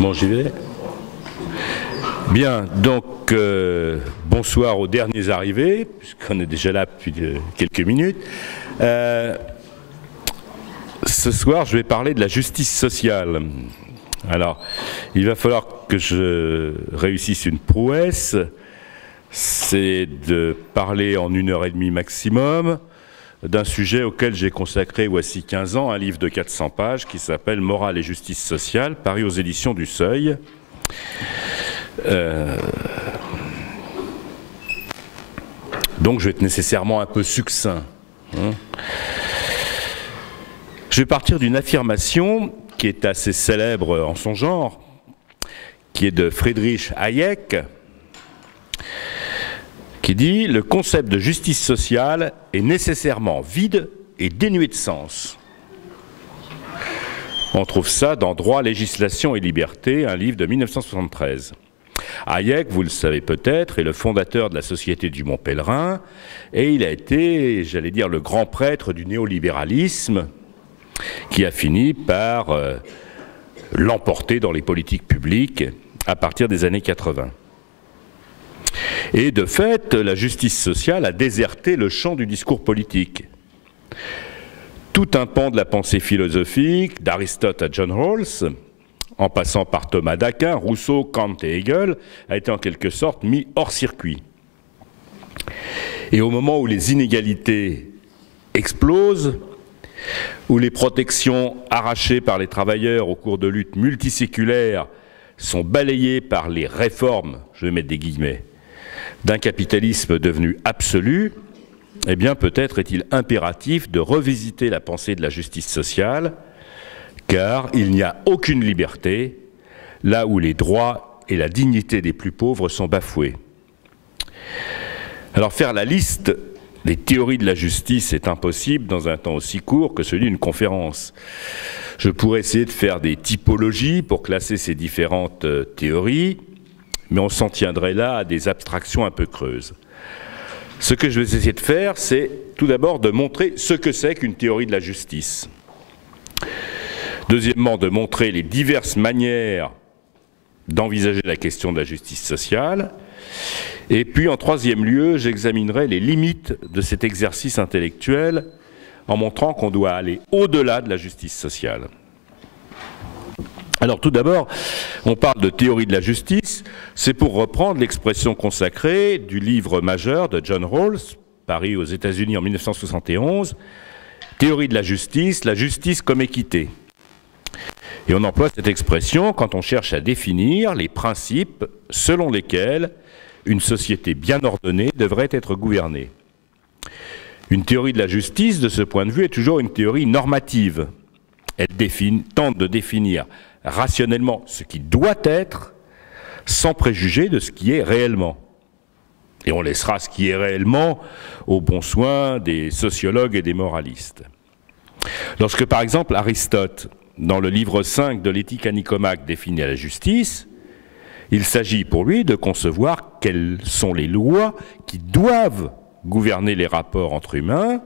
Bon, j'y vais. Bien, donc bonsoir aux derniers arrivés, puisqu'on est déjà là depuis quelques minutes. Ce soir, je vais parler de la justice sociale. Alors, il va falloir que je réussisse une prouesse, c'est de parler en 1h30 maximum d'un sujet auquel j'ai consacré voici 15 ans un livre de 400 pages qui s'appelle « Morale et justice sociale », paru aux éditions du Seuil. Donc je vais être nécessairement un peu succinct. Je vais partir d'une affirmation qui est assez célèbre en son genre, qui est de Friedrich Hayek, qui dit « Le concept de justice sociale est nécessairement vide et dénué de sens ». On trouve ça dans Droit, législation et liberté, un livre de 1973. Hayek, vous le savez peut-être, est le fondateur de la Société du Mont Pèlerin, et il a été, j'allais dire, le grand prêtre du néolibéralisme, qui a fini par l'emporter dans les politiques publiques à partir des années 80. Et de fait, la justice sociale a déserté le champ du discours politique. Tout un pan de la pensée philosophique, d'Aristote à John Rawls, en passant par Thomas d'Aquin, Rousseau, Kant et Hegel, a été en quelque sorte mis hors circuit. Et au moment où les inégalités explosent, où les protections arrachées par les travailleurs au cours de luttes multiséculaires sont balayées par les réformes, je vais mettre des guillemets, d'un capitalisme devenu absolu, eh bien peut-être est-il impératif de revisiter la pensée de la justice sociale, car il n'y a aucune liberté là où les droits et la dignité des plus pauvres sont bafoués. Alors faire la liste des théories de la justice est impossible dans un temps aussi court que celui d'une conférence. Je pourrais essayer de faire des typologies pour classer ces différentes théories, mais on s'en tiendrait là à des abstractions un peu creuses. Ce que je vais essayer de faire, c'est tout d'abord de montrer ce que c'est qu'une théorie de la justice. Deuxièmement, de montrer les diverses manières d'envisager la question de la justice sociale. Et puis, en troisième lieu, j'examinerai les limites de cet exercice intellectuel en montrant qu'on doit aller au-delà de la justice sociale. Alors tout d'abord, on parle de théorie de la justice, c'est pour reprendre l'expression consacrée du livre majeur de John Rawls, paru aux États-Unis en 1971, Théorie de la justice comme équité. Et on emploie cette expression quand on cherche à définir les principes selon lesquels une société bien ordonnée devrait être gouvernée. Une théorie de la justice, de ce point de vue, est toujours une théorie normative. Elle tente de définir rationnellement ce qui doit être, sans préjuger de ce qui est réellement. Et on laissera ce qui est réellement au bon soin des sociologues et des moralistes. Lorsque, par exemple, Aristote, dans le livre 5 de l'Éthique à Nicomaque, définit la justice, il s'agit pour lui de concevoir quelles sont les lois qui doivent gouverner les rapports entre humains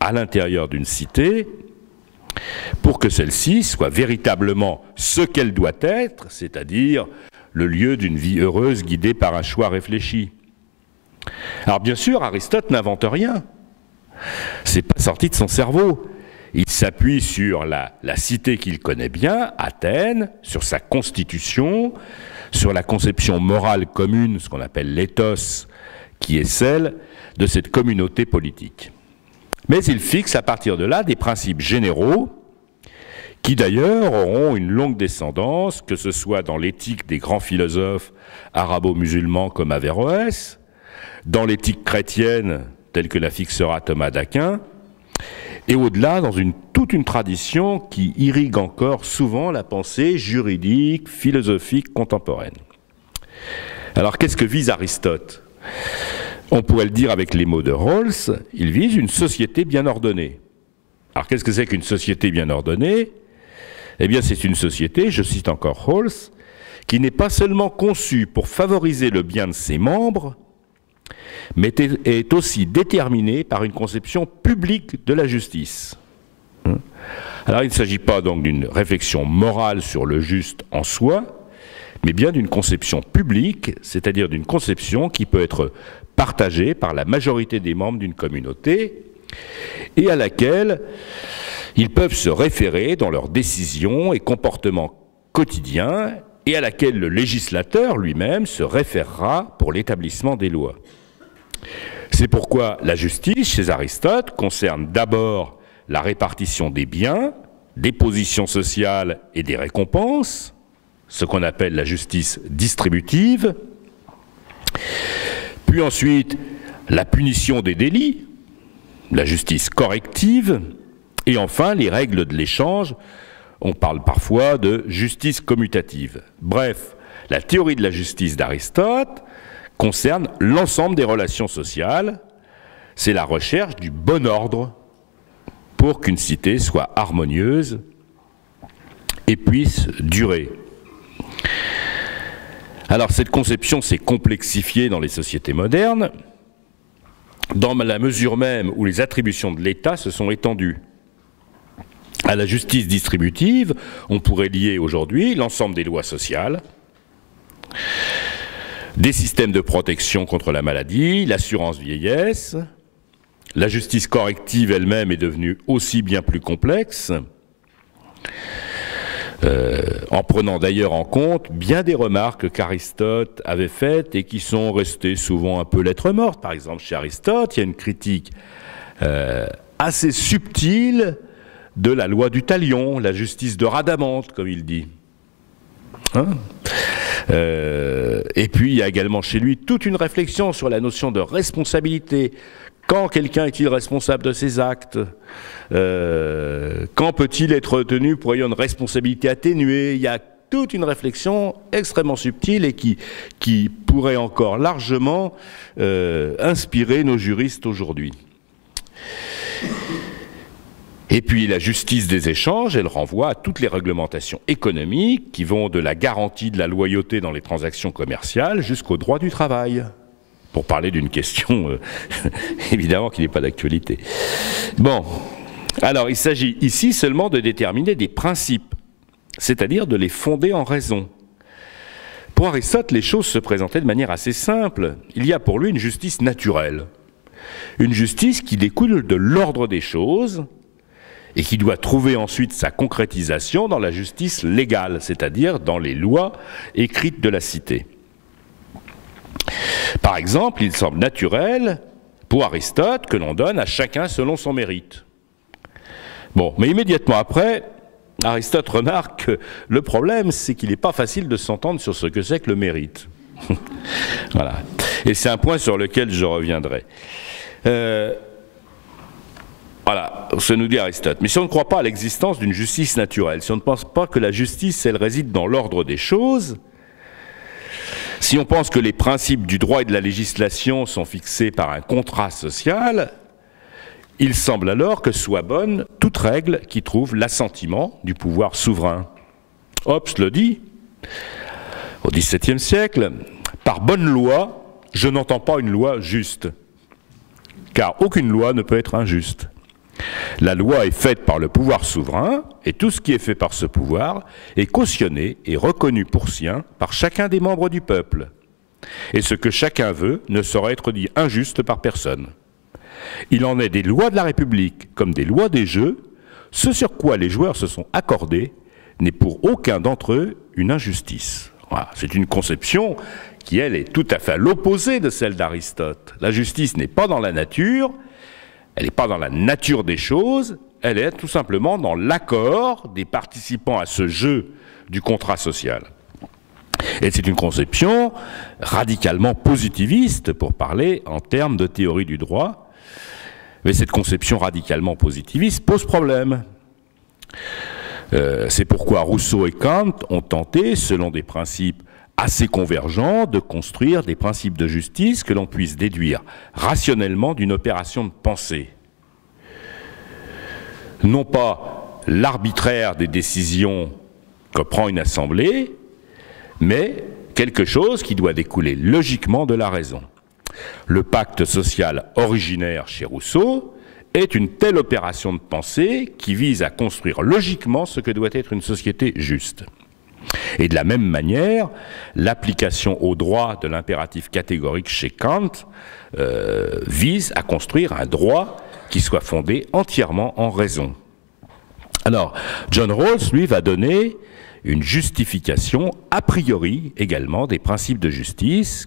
à l'intérieur d'une cité, pour que celle-ci soit véritablement ce qu'elle doit être, c'est-à-dire le lieu d'une vie heureuse guidée par un choix réfléchi. Alors bien sûr, Aristote n'invente rien. C'est pas sorti de son cerveau. Il s'appuie sur la cité qu'il connaît bien, Athènes, sur sa constitution, sur la conception morale commune, ce qu'on appelle l'éthos, qui est celle de cette communauté politique. Mais il fixe à partir de là des principes généraux qui d'ailleurs auront une longue descendance, que ce soit dans l'éthique des grands philosophes arabo-musulmans comme Averroès, dans l'éthique chrétienne telle que la fixera Thomas d'Aquin, et au-delà dans toute une tradition qui irrigue encore souvent la pensée juridique, philosophique, contemporaine. Alors qu'est-ce que vise Aristote ? On pourrait le dire avec les mots de Rawls, il vise une société bien ordonnée. Alors qu'est-ce que c'est qu'une société bien ordonnée ? Eh bien c'est une société, je cite encore Rawls, qui n'est pas seulement conçue pour favoriser le bien de ses membres, mais est aussi déterminée par une conception publique de la justice. Alors il ne s'agit pas donc d'une réflexion morale sur le juste en soi, mais bien d'une conception publique, c'est-à-dire d'une conception qui peut être partagée par la majorité des membres d'une communauté et à laquelle ils peuvent se référer dans leurs décisions et comportements quotidiens et à laquelle le législateur lui-même se référera pour l'établissement des lois. C'est pourquoi la justice, chez Aristote, concerne d'abord la répartition des biens, des positions sociales et des récompenses, ce qu'on appelle la justice distributive, puis ensuite la punition des délits, la justice corrective, et enfin les règles de l'échange. On parle parfois de justice commutative. Bref, la théorie de la justice d'Aristote concerne l'ensemble des relations sociales. C'est la recherche du bon ordre pour qu'une cité soit harmonieuse et puisse durer. Alors cette conception s'est complexifiée dans les sociétés modernes, dans la mesure même où les attributions de l'État se sont étendues. À la justice distributive, on pourrait lier aujourd'hui l'ensemble des lois sociales, des systèmes de protection contre la maladie, l'assurance vieillesse. La justice corrective elle-même est devenue aussi bien plus complexe, en prenant d'ailleurs en compte bien des remarques qu'Aristote avait faites et qui sont restées souvent un peu lettre morte. Par exemple, chez Aristote, il y a une critique assez subtile de la loi du talion, la justice de Rhadamante, comme il dit. Et puis, il y a également chez lui toute une réflexion sur la notion de responsabilité. Quand quelqu'un est-il responsable de ses actes? Quand peut-il être tenu pour ayant une responsabilité atténuée? Il y a toute une réflexion extrêmement subtile et qui pourrait encore largement inspirer nos juristes aujourd'hui. Et puis la justice des échanges, elle renvoie à toutes les réglementations économiques qui vont de la garantie de la loyauté dans les transactions commerciales jusqu'au droit du travail, pour parler d'une question évidemment qui n'est pas d'actualité. Bon, alors il s'agit ici seulement de déterminer des principes, c'est-à-dire de les fonder en raison. Pour Aristote, les choses se présentaient de manière assez simple. Il y a pour lui une justice naturelle, une justice qui découle de l'ordre des choses, et qui doit trouver ensuite sa concrétisation dans la justice légale, c'est-à-dire dans les lois écrites de la cité. Par exemple, il semble naturel, pour Aristote, que l'on donne à chacun selon son mérite. Bon, mais immédiatement après, Aristote remarque que le problème, c'est qu'il n'est pas facile de s'entendre sur ce que c'est que le mérite. Voilà. Et c'est un point sur lequel je reviendrai. Voilà, ce nous dit Aristote. Mais si on ne croit pas à l'existence d'une justice naturelle, si on ne pense pas que la justice, elle réside dans l'ordre des choses, si on pense que les principes du droit et de la législation sont fixés par un contrat social, il semble alors que soit bonne toute règle qui trouve l'assentiment du pouvoir souverain. Hobbes le dit, au XVIIe siècle, « Par bonne loi, je n'entends pas une loi juste, car aucune loi ne peut être injuste. La loi est faite par le pouvoir souverain, et tout ce qui est fait par ce pouvoir est cautionné et reconnu pour sien par chacun des membres du peuple. Et ce que chacun veut ne saurait être dit injuste par personne. Il en est des lois de la République comme des lois des jeux, ce sur quoi les joueurs se sont accordés n'est pour aucun d'entre eux une injustice. » Voilà, c'est une conception qui, elle, est tout à fait à l'opposé de celle d'Aristote. La justice n'est pas dans la nature, elle n'est pas dans la nature des choses, elle est tout simplement dans l'accord des participants à ce jeu du contrat social. Et c'est une conception radicalement positiviste, pour parler en termes de théorie du droit. Mais cette conception radicalement positiviste pose problème. C'est pourquoi Rousseau et Kant ont tenté, selon des principes assez convergents, de construire des principes de justice que l'on puisse déduire rationnellement d'une opération de pensée. Non pas l'arbitraire des décisions que prend une assemblée, mais quelque chose qui doit découler logiquement de la raison. Le pacte social originaire chez Rousseau est une telle opération de pensée qui vise à construire logiquement ce que doit être une société juste. Et de la même manière, l'application au droit de l'impératif catégorique chez Kant vise à construire un droit qui soit fondé entièrement en raison. Alors, John Rawls, lui, va donner une justification a priori également des principes de justice.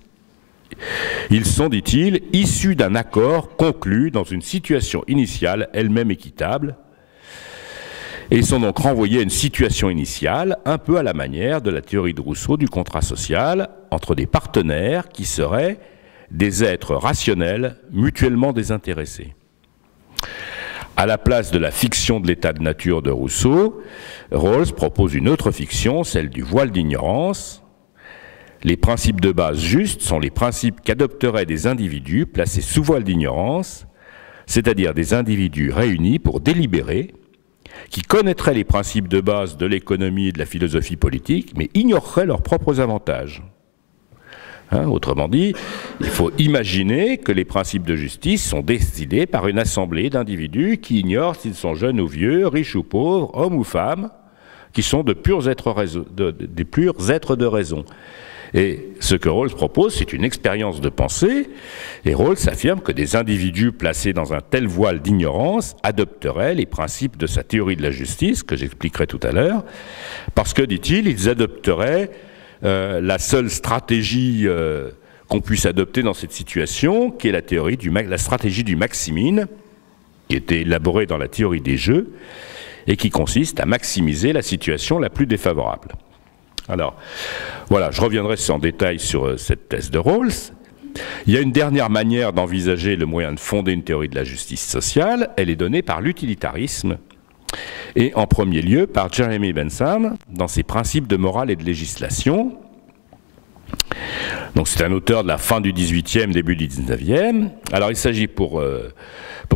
Ils sont, dit-il, issus d'un accord conclu dans une situation initiale elle-même équitable, et ils sont donc renvoyés à une situation initiale, un peu à la manière de la théorie de Rousseau du contrat social, entre des partenaires qui seraient des êtres rationnels mutuellement désintéressés. À la place de la fiction de l'état de nature de Rousseau, Rawls propose une autre fiction, celle du voile d'ignorance. Les principes de base justes sont les principes qu'adopteraient des individus placés sous voile d'ignorance, c'est-à-dire des individus réunis pour délibérer, qui connaîtraient les principes de base de l'économie et de la philosophie politique, mais ignoreraient leurs propres avantages. Autrement dit, il faut imaginer que les principes de justice sont décidés par une assemblée d'individus qui ignorent s'ils sont jeunes ou vieux, riches ou pauvres, hommes ou femmes, qui sont des purs êtres de raison. Et ce que Rawls propose, c'est une expérience de pensée, et Rawls affirme que des individus placés dans un tel voile d'ignorance adopteraient les principes de sa théorie de la justice, que j'expliquerai tout à l'heure, parce que, dit-il, ils adopteraient la seule stratégie qu'on puisse adopter dans cette situation, qui est la stratégie du maximine, qui était élaborée dans la théorie des jeux, et qui consiste à maximiser la situation la plus défavorable. Alors, voilà, je reviendrai en détail sur cette thèse de Rawls. Il y a une dernière manière d'envisager le moyen de fonder une théorie de la justice sociale, elle est donnée par l'utilitarisme, et en premier lieu par Jeremy Bentham dans ses principes de morale et de législation. Donc c'est un auteur de la fin du XVIIIe, début du XIXe. Alors il s'agit pour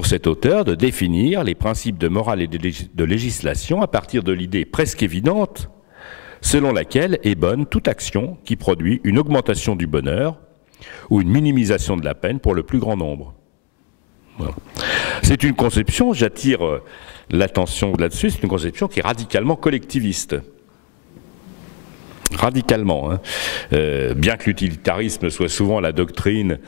cet auteur de définir les principes de morale et de législation à partir de l'idée presque évidente selon laquelle est bonne toute action qui produit une augmentation du bonheur ou une minimisation de la peine pour le plus grand nombre. Voilà. C'est une conception, j'attire l'attention là-dessus, c'est une conception qui est radicalement collectiviste. Radicalement. Bien que l'utilitarisme soit souvent la doctrine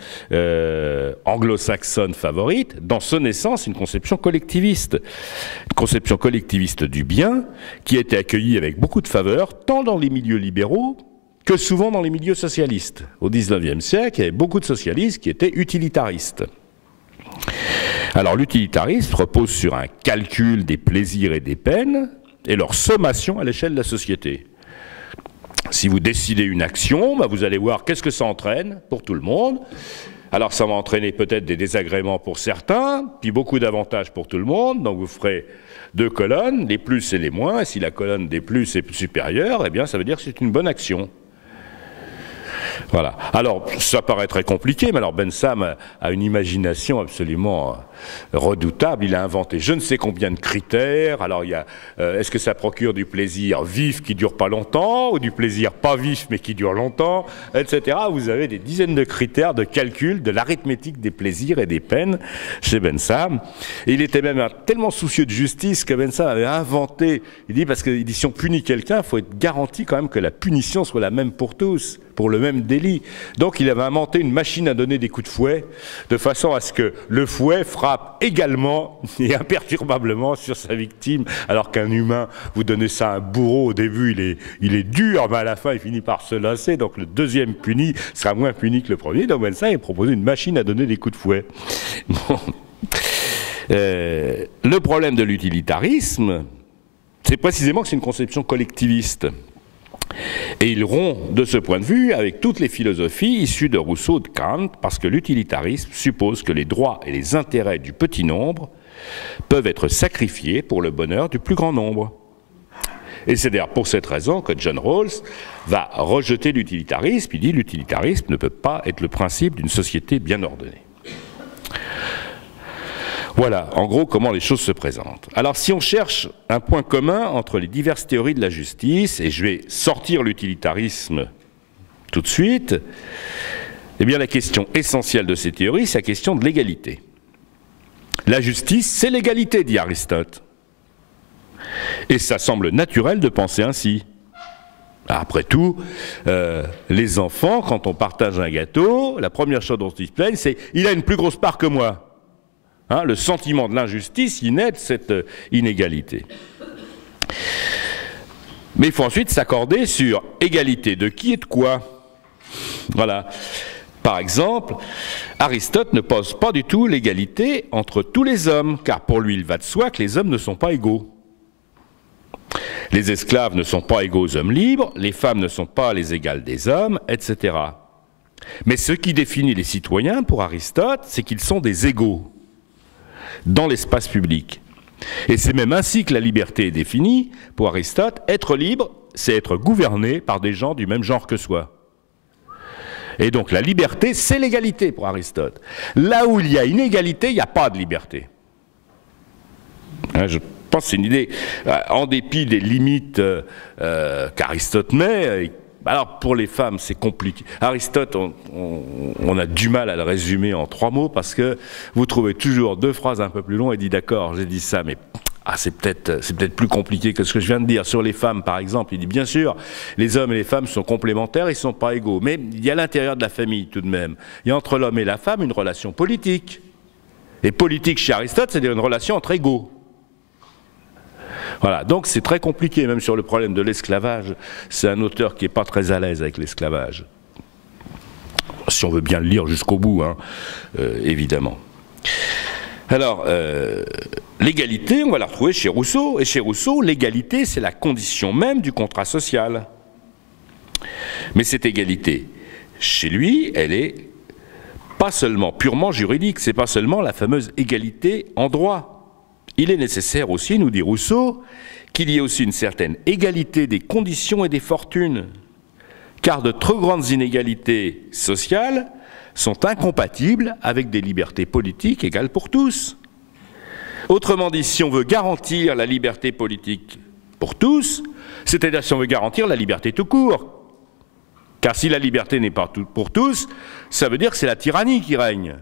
anglo-saxonne favorite, dans son essence, une conception collectiviste. Une conception collectiviste du bien qui a été accueillie avec beaucoup de faveur, tant dans les milieux libéraux que souvent dans les milieux socialistes. Au XIXe siècle, il y avait beaucoup de socialistes qui étaient utilitaristes. Alors l'utilitarisme repose sur un calcul des plaisirs et des peines et leur sommation à l'échelle de la société. Si vous décidez une action, vous allez voir qu'est-ce que ça entraîne pour tout le monde. Alors ça va entraîner peut-être des désagréments pour certains, puis beaucoup d'avantages pour tout le monde. Donc vous ferez deux colonnes, les plus et les moins. Et si la colonne des plus est supérieure, eh bien ça veut dire que c'est une bonne action. Voilà. Alors, ça paraît très compliqué, mais alors Bentham a une imagination absolument redoutable. Il a inventé je ne sais combien de critères. Alors, il y a est-ce que ça procure du plaisir vif qui dure pas longtemps, ou du plaisir pas vif mais qui dure longtemps, etc. Vous avez des dizaines de critères de calcul de l'arithmétique des plaisirs et des peines chez Bentham. Et il était même tellement soucieux de justice que Bentham avait inventé, il dit, parce que si on punit quelqu'un, il faut être garanti quand même que la punition soit la même pour tous, pour le même délit. Donc il avait inventé une machine à donner des coups de fouet, de façon à ce que le fouet frappe également et imperturbablement sur sa victime, alors qu'un humain, vous donnez ça à un bourreau, au début il est dur, mais à la fin il finit par se lasser, donc le deuxième puni sera moins puni que le premier. Donc ça, il a proposé une machine à donner des coups de fouet. Bon. Le problème de l'utilitarisme, c'est précisément que c'est une conception collectiviste. Et il rompt de ce point de vue avec toutes les philosophies issues de Rousseau et de Kant, parce que l'utilitarisme suppose que les droits et les intérêts du petit nombre peuvent être sacrifiés pour le bonheur du plus grand nombre. Et c'est d'ailleurs pour cette raison que John Rawls va rejeter l'utilitarisme. Il dit que l'utilitarisme ne peut pas être le principe d'une société bien ordonnée. Voilà, en gros, comment les choses se présentent. Alors, si on cherche un point commun entre les diverses théories de la justice, et je vais sortir l'utilitarisme tout de suite, eh bien, la question essentielle de ces théories, c'est la question de l'égalité. La justice, c'est l'égalité, dit Aristote. Et ça semble naturel de penser ainsi. Après tout, les enfants, quand on partage un gâteau, la première chose dont ils se plaignent, c'est « il a une plus grosse part que moi ». Hein, le sentiment de l'injustice, il naît de cette inégalité. Mais il faut ensuite s'accorder sur égalité de qui et de quoi. Voilà. Par exemple, Aristote ne pose pas du tout l'égalité entre tous les hommes, car pour lui, il va de soi que les hommes ne sont pas égaux. Les esclaves ne sont pas égaux aux hommes libres, les femmes ne sont pas les égales des hommes, etc. Mais ce qui définit les citoyens, pour Aristote, c'est qu'ils sont des égaux dans l'espace public. Et c'est même ainsi que la liberté est définie. Pour Aristote, être libre, c'est être gouverné par des gens du même genre que soi. Et donc la liberté, c'est l'égalité pour Aristote. Là où il y a inégalité, il n'y a pas de liberté. Hein, je pense que c'est une idée, en dépit des limites qu'Aristote met. Alors pour les femmes, c'est compliqué. Aristote, on a du mal à le résumer en 3 mots parce que vous trouvez toujours 2 phrases un peu plus longues et dit d'accord, j'ai dit ça, mais c'est peut-être plus compliqué que ce que je viens de dire. Sur les femmes, par exemple, il dit bien sûr, les hommes et les femmes sont complémentaires, ils ne sont pas égaux. Mais il y a à l'intérieur de la famille tout de même. Il y a entre l'homme et la femme une relation politique. Et politique chez Aristote, c'est une relation entre égaux. Voilà, donc c'est très compliqué, même sur le problème de l'esclavage. C'est un auteur qui n'est pas très à l'aise avec l'esclavage. Si on veut bien le lire jusqu'au bout, hein, évidemment. Alors, l'égalité, on va la retrouver chez Rousseau. Et chez Rousseau, l'égalité, c'est la condition même du contrat social. Mais cette égalité, chez lui, elle est pas seulement purement juridique, c'est pas seulement la fameuse égalité en droit. Il est nécessaire aussi, nous dit Rousseau, qu'il y ait aussi une certaine égalité des conditions et des fortunes, car de trop grandes inégalités sociales sont incompatibles avec des libertés politiques égales pour tous. Autrement dit, si on veut garantir la liberté politique pour tous, c'est-à-dire si on veut garantir la liberté tout court, car si la liberté n'est pas pour tous, ça veut dire que c'est la tyrannie qui règne.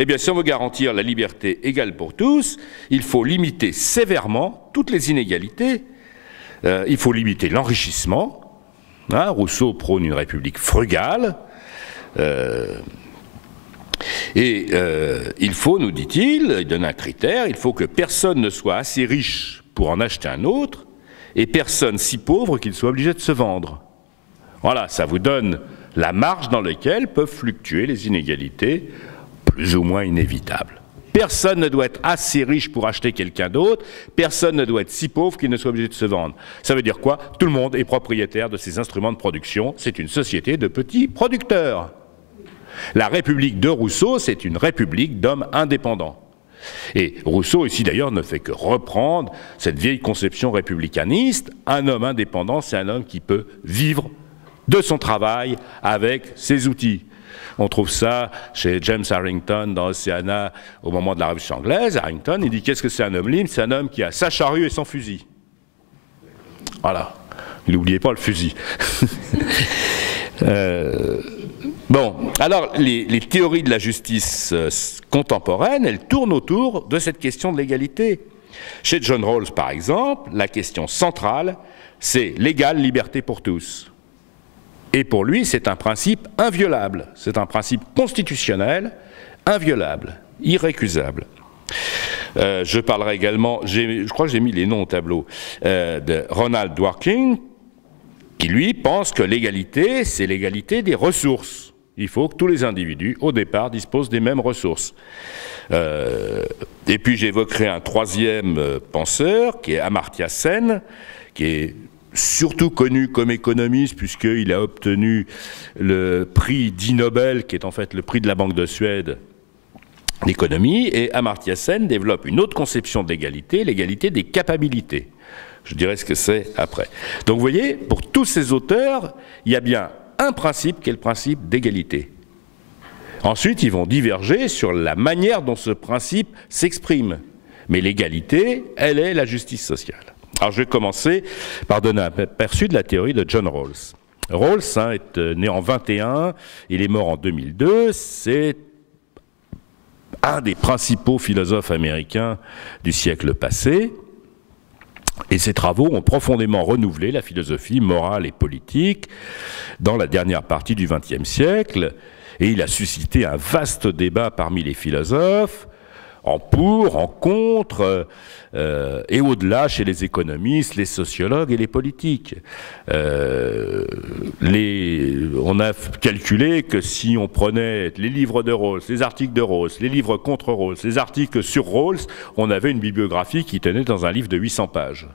Eh bien, si on veut garantir la liberté égale pour tous, il faut limiter sévèrement toutes les inégalités. Il faut limiter l'enrichissement. Hein, Rousseau prône une république frugale. Il faut, nous dit-il, il donne un critère, il faut que personne ne soit assez riche pour en acheter un autre et personne si pauvre qu'il soit obligé de se vendre. Voilà, ça vous donne la marge dans laquelle peuvent fluctuer les inégalités plus ou moins inévitable. Personne ne doit être assez riche pour acheter quelqu'un d'autre, personne ne doit être si pauvre qu'il ne soit obligé de se vendre. Ça veut dire quoi? Tout le monde est propriétaire de ses instruments de production, c'est une société de petits producteurs. La République de Rousseau, c'est une république d'hommes indépendants. Et Rousseau, ici d'ailleurs, ne fait que reprendre cette vieille conception républicaniste. Un homme indépendant, c'est un homme qui peut vivre de son travail avec ses outils. On trouve ça chez James Harrington dans Océana au moment de la Révolution anglaise. Harrington, il dit qu'est-ce que c'est un homme libre? C'est un homme qui a sa charrue et son fusil. Voilà. N'oubliez pas le fusil. Bon, alors les théories de la justice contemporaine, elles tournent autour de cette question de l'égalité. Chez John Rawls, par exemple, la question centrale, c'est l'égale liberté pour tous. Et pour lui, c'est un principe inviolable, c'est un principe constitutionnel, inviolable, irrécusable. Je parlerai également, je crois que j'ai mis les noms au tableau, de Ronald Dworkin, qui lui pense que l'égalité, c'est l'égalité des ressources. Il faut que tous les individus, au départ, disposent des mêmes ressources. Et puis j'évoquerai un troisième penseur, qui est Amartya Sen, qui est surtout connu comme économiste puisqu'il a obtenu le prix d'I Nobel, qui est en fait le prix de la Banque de Suède d'économie, et Amartya Sen développe une autre conception de l'égalité, l'égalité des capacités. Je dirai ce que c'est après. Donc vous voyez, pour tous ces auteurs, il y a bien un principe qui est le principe d'égalité. Ensuite, ils vont diverger sur la manière dont ce principe s'exprime. Mais l'égalité, elle est la justice sociale. Alors je vais commencer par donner un aperçu de la théorie de John Rawls. Rawls est né en 21, il est mort en 2002, c'est un des principaux philosophes américains du siècle passé. Et ses travaux ont profondément renouvelé la philosophie morale et politique dans la dernière partie du XXe siècle. Et il a suscité un vaste débat parmi les philosophes, en pour, en contre, et au-delà chez les économistes, les sociologues et les politiques. On a calculé que si on prenait les livres de Rawls, les articles de Rawls, les livres contre Rawls, les articles sur Rawls, on avait une bibliographie qui tenait dans un livre de 800 pages.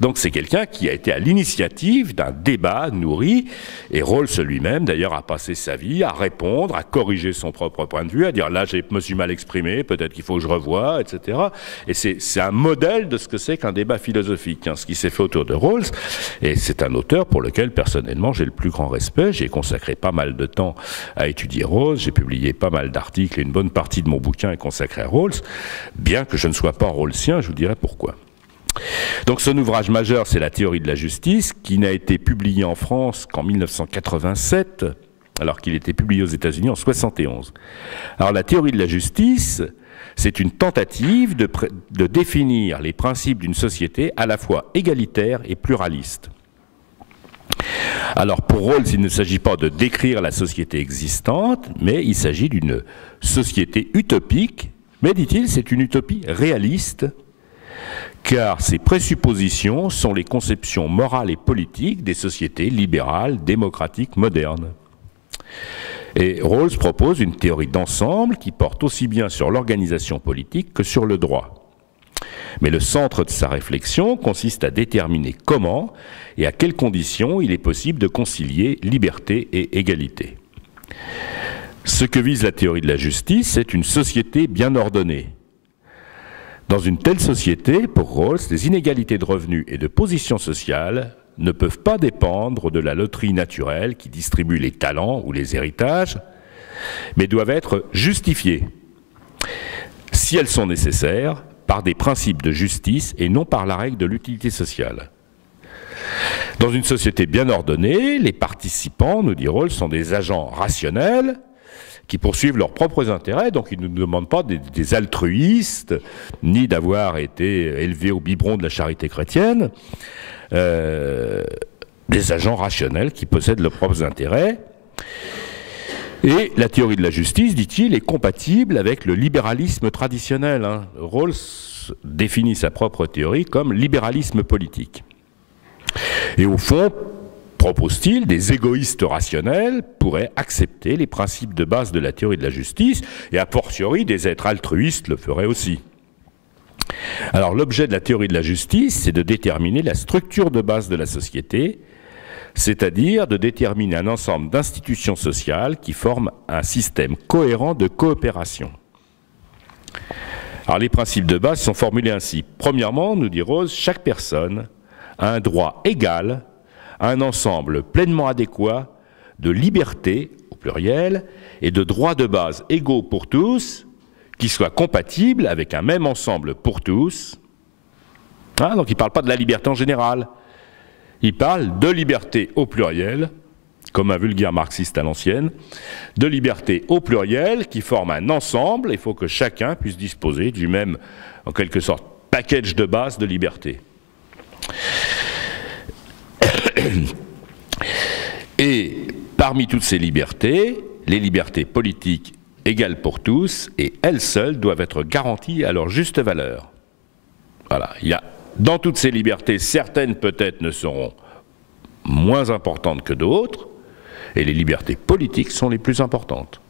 Donc c'est quelqu'un qui a été à l'initiative d'un débat nourri, et Rawls lui-même d'ailleurs a passé sa vie à répondre, à corriger son propre point de vue, à dire là je me suis mal exprimé, peut-être qu'il faut que je revoie, etc. Et c'est un modèle de ce que c'est qu'un débat philosophique, hein, ce qui s'est fait autour de Rawls, et c'est un auteur pour lequel personnellement j'ai le plus grand respect. J'ai consacré pas mal de temps à étudier Rawls, j'ai publié pas mal d'articles, et une bonne partie de mon bouquin est consacrée à Rawls, bien que je ne sois pas rawlsien, je vous dirai pourquoi. Donc son ouvrage majeur, c'est La théorie de la justice, qui n'a été publié en France qu'en 1987, alors qu'il était publié aux États-Unis en 1971. Alors la théorie de la justice, c'est une tentative de définir les principes d'une société à la fois égalitaire et pluraliste. Alors pour Rawls, il ne s'agit pas de décrire la société existante, mais il s'agit d'une société utopique, mais dit-il, c'est une utopie réaliste, car ces présuppositions sont les conceptions morales et politiques des sociétés libérales, démocratiques, modernes. Et Rawls propose une théorie d'ensemble qui porte aussi bien sur l'organisation politique que sur le droit. Mais le centre de sa réflexion consiste à déterminer comment et à quelles conditions il est possible de concilier liberté et égalité. Ce que vise la théorie de la justice, c'est une société bien ordonnée. Dans une telle société, pour Rawls, les inégalités de revenus et de position sociale ne peuvent pas dépendre de la loterie naturelle qui distribue les talents ou les héritages, mais doivent être justifiées, si elles sont nécessaires, par des principes de justice et non par la règle de l'utilité sociale. Dans une société bien ordonnée, les participants, nous dit Rawls, sont des agents rationnels qui poursuivent leurs propres intérêts, donc ils ne nous demandent pas des altruistes, ni d'avoir été élevés au biberon de la charité chrétienne, des agents rationnels qui possèdent leurs propres intérêts. Et la théorie de la justice, dit-il, est compatible avec le libéralisme traditionnel. Rawls définit sa propre théorie comme libéralisme politique. Et au fond, propose-t-il, des égoïstes rationnels pourraient accepter les principes de base de la théorie de la justice, et a fortiori des êtres altruistes le feraient aussi. Alors l'objet de la théorie de la justice, c'est de déterminer la structure de base de la société, c'est-à-dire de déterminer un ensemble d'institutions sociales qui forment un système cohérent de coopération. Alors les principes de base sont formulés ainsi. Premièrement, nous dit Rawls, chaque personne a un droit égal à un ensemble pleinement adéquat de liberté, au pluriel, et de droits de base égaux pour tous, qui soient compatibles avec un même ensemble pour tous. Donc il ne parle pas de la liberté en général, il parle de liberté au pluriel, comme un vulgaire marxiste à l'ancienne, de liberté au pluriel qui forme un ensemble, il faut que chacun puisse disposer du même, en quelque sorte, package de base de liberté. Et parmi toutes ces libertés, les libertés politiques égales pour tous, et elles seules doivent être garanties à leur juste valeur. Voilà, il y a dans toutes ces libertés, certaines peut-être ne seront moins importantes que d'autres, et les libertés politiques sont les plus importantes.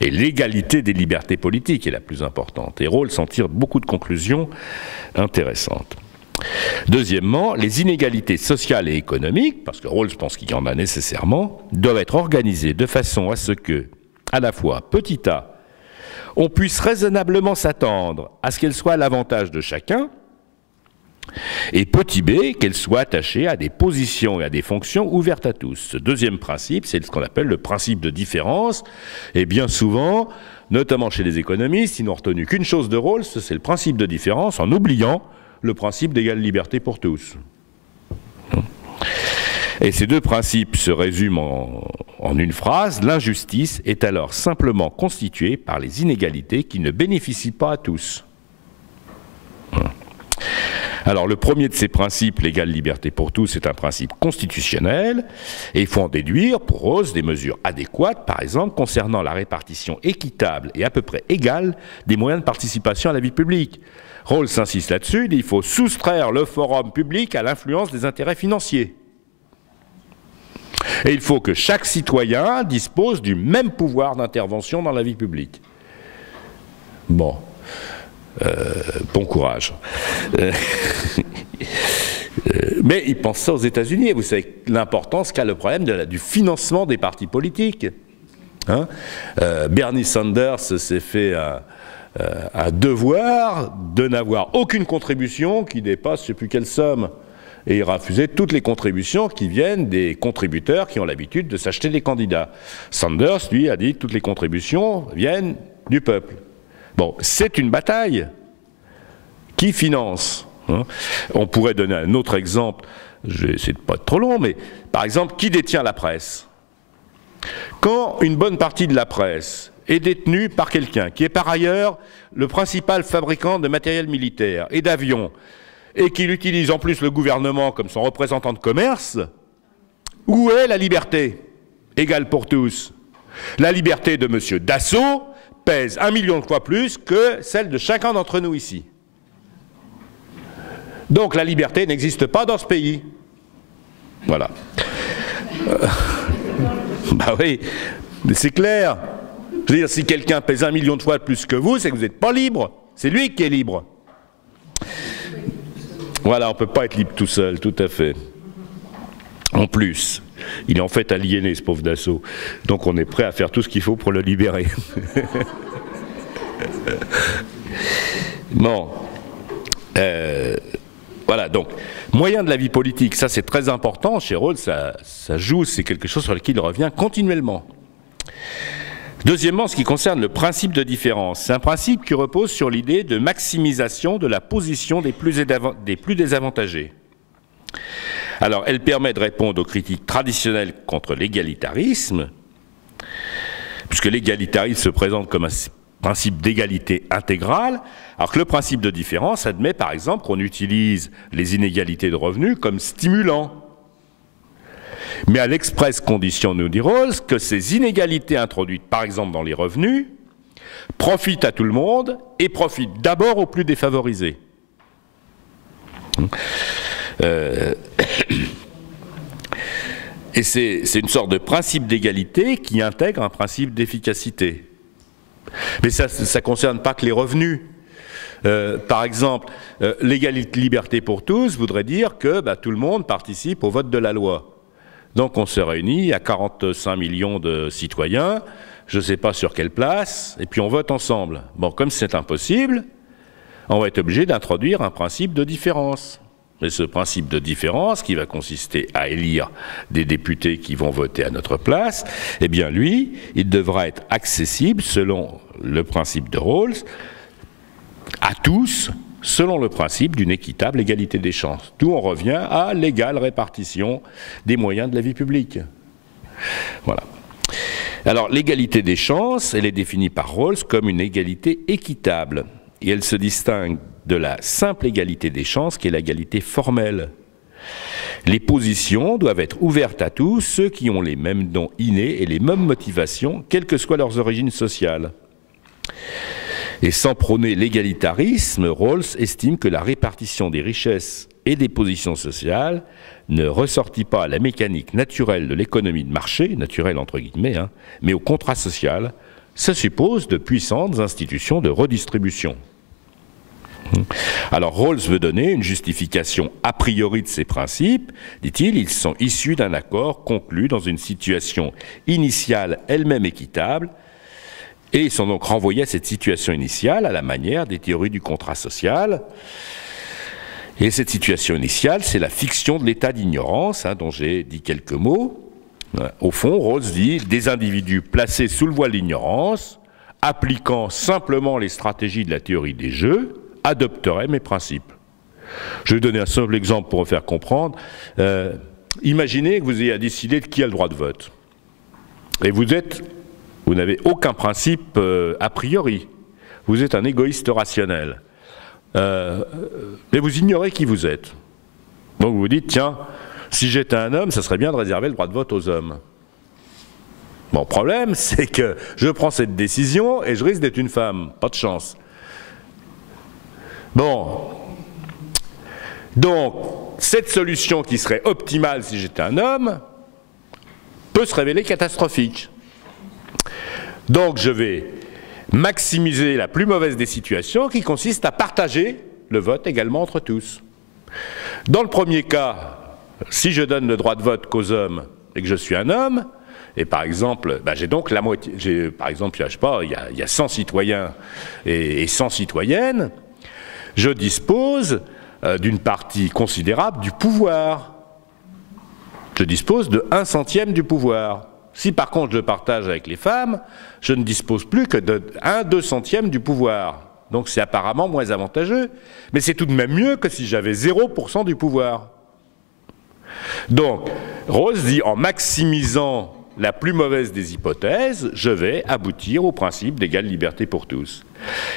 Et l'égalité des libertés politiques est la plus importante. Et Rawls en tire beaucoup de conclusions intéressantes. Deuxièmement, les inégalités sociales et économiques, parce que Rawls pense qu'il y en a nécessairement, doivent être organisées de façon à ce que, à la fois, petit a, on puisse raisonnablement s'attendre à ce qu'elles soient à l'avantage de chacun, et petit b, qu'elles soient attachées à des positions et à des fonctions ouvertes à tous. Ce deuxième principe, c'est ce qu'on appelle le principe de différence, et bien souvent, notamment chez les économistes, ils n'ont retenu qu'une chose de Rawls, c'est le principe de différence, en oubliant le principe d'égale liberté pour tous. Et ces deux principes se résument en une phrase: l'injustice est alors simplement constituée par les inégalités qui ne bénéficient pas à tous. Alors le premier de ces principes, l'égale liberté pour tous, est un principe constitutionnel, et il faut en déduire pour Rawls des mesures adéquates, par exemple concernant la répartition équitable et à peu près égale des moyens de participation à la vie publique. Rawls insiste là-dessus, il faut soustraire le forum public à l'influence des intérêts financiers. Et il faut que chaque citoyen dispose du même pouvoir d'intervention dans la vie publique. Bon. Bon courage. Mais il pense ça aux États-Unis. Vous savez l'importance qu'a le problème du financement des partis politiques. Hein, Bernie Sanders s'est fait un devoir de n'avoir aucune contribution qui dépasse je ne sais plus quelle somme. Et il refusait toutes les contributions qui viennent des contributeurs qui ont l'habitude de s'acheter des candidats. Sanders, lui, a dit que toutes les contributions viennent du peuple. Bon, c'est une bataille. Qui finance, hein? On pourrait donner un autre exemple, je vais essayer de ne pas être trop long, mais par exemple, qui détient la presse? Quand une bonne partie de la presse est détenue par quelqu'un qui est par ailleurs le principal fabricant de matériel militaire et d'avions, et qu'il utilise en plus le gouvernement comme son représentant de commerce, où est la liberté égale pour tous? La liberté de M. Dassault pèse 1 million de fois plus que celle de chacun d'entre nous ici. Donc la liberté n'existe pas dans ce pays. Voilà. Bah oui, mais c'est clair. Je veux dire, si quelqu'un pèse 1 million de fois plus que vous, c'est que vous n'êtes pas libre. C'est lui qui est libre. Voilà, on ne peut pas être libre tout seul, tout à fait. En plus, il est en fait aliéné, ce pauvre Dassault. Donc on est prêt à faire tout ce qu'il faut pour le libérer. Bon. Voilà, donc, moyen de la vie politique, ça c'est très important. Chez Rawls, ça joue, c'est quelque chose sur lequel il revient continuellement. Deuxièmement, ce qui concerne le principe de différence, c'est un principe qui repose sur l'idée de maximisation de la position des plus désavantagés. Alors, elle permet de répondre aux critiques traditionnelles contre l'égalitarisme, puisque l'égalitarisme se présente comme un principe d'égalité intégrale, alors que le principe de différence admet par exemple qu'on utilise les inégalités de revenus comme stimulant. Mais à l'expresse condition, nous dit Rawls, que ces inégalités introduites par exemple dans les revenus profitent à tout le monde et profitent d'abord aux plus défavorisés. Et c'est une sorte de principe d'égalité qui intègre un principe d'efficacité. Mais ça ne concerne pas que les revenus. Par exemple, l'égalité liberté pour tous voudrait dire que tout le monde participe au vote de la loi. Donc on se réunit à 45 millions de citoyens, je ne sais pas sur quelle place, et puis on vote ensemble. Bon, comme c'est impossible, on va être obligé d'introduire un principe de différence. Mais ce principe de différence, qui va consister à élire des députés qui vont voter à notre place, eh bien lui, il devra être accessible, selon le principe de Rawls, à tous, selon le principe d'une équitable égalité des chances. D'où on revient à l'égale répartition des moyens de la vie publique. Voilà. Alors, l'égalité des chances, elle est définie par Rawls comme une égalité équitable. Et elle se distingue de la simple égalité des chances, qui est l'égalité formelle. Les positions doivent être ouvertes à tous, ceux qui ont les mêmes dons innés et les mêmes motivations, quelles que soient leurs origines sociales. Et sans prôner l'égalitarisme, Rawls estime que la répartition des richesses et des positions sociales ne ressortit pas à la mécanique naturelle de l'économie de marché, naturelle entre guillemets, mais au contrat social. Ça suppose de puissantes institutions de redistribution. Alors Rawls veut donner une justification a priori de ces principes. Dit-il, ils sont issus d'un accord conclu dans une situation initiale elle-même équitable, et ils sont donc renvoyés à cette situation initiale à la manière des théories du contrat social. Et cette situation initiale, c'est la fiction de l'état d'ignorance, dont j'ai dit quelques mots. Au fond, Rawls dit des individus placés sous le voile de l'ignorance, appliquant simplement les stratégies de la théorie des jeux, adopteraient mes principes. Je vais donner un simple exemple pour vous faire comprendre. imaginez que vous ayez à décider de qui a le droit de vote. Et vous n'avez aucun principe a priori. Vous êtes un égoïste rationnel. Mais vous ignorez qui vous êtes. Donc vous vous dites, tiens, si j'étais un homme, ça serait bien de réserver le droit de vote aux hommes. Bon, le problème, c'est que je prends cette décision et je risque d'être une femme. Pas de chance. Bon. Donc, cette solution qui serait optimale si j'étais un homme peut se révéler catastrophique. Donc, je vais maximiser la plus mauvaise des situations qui consiste à partager le vote également entre tous. Dans le premier cas, si je donne le droit de vote qu'aux hommes et que je suis un homme, et par exemple, j'ai donc la moitié, par exemple, je sais pas, il y a 100 citoyens et 100 citoyennes, je dispose d'une partie considérable du pouvoir. Je dispose de 1/100 du pouvoir. Si par contre je partage avec les femmes, je ne dispose plus que de 1/200 du pouvoir. Donc c'est apparemment moins avantageux, mais c'est tout de même mieux que si j'avais 0% du pouvoir. Donc, Rawls dit, en maximisant la plus mauvaise des hypothèses, je vais aboutir au principe d'égale liberté pour tous.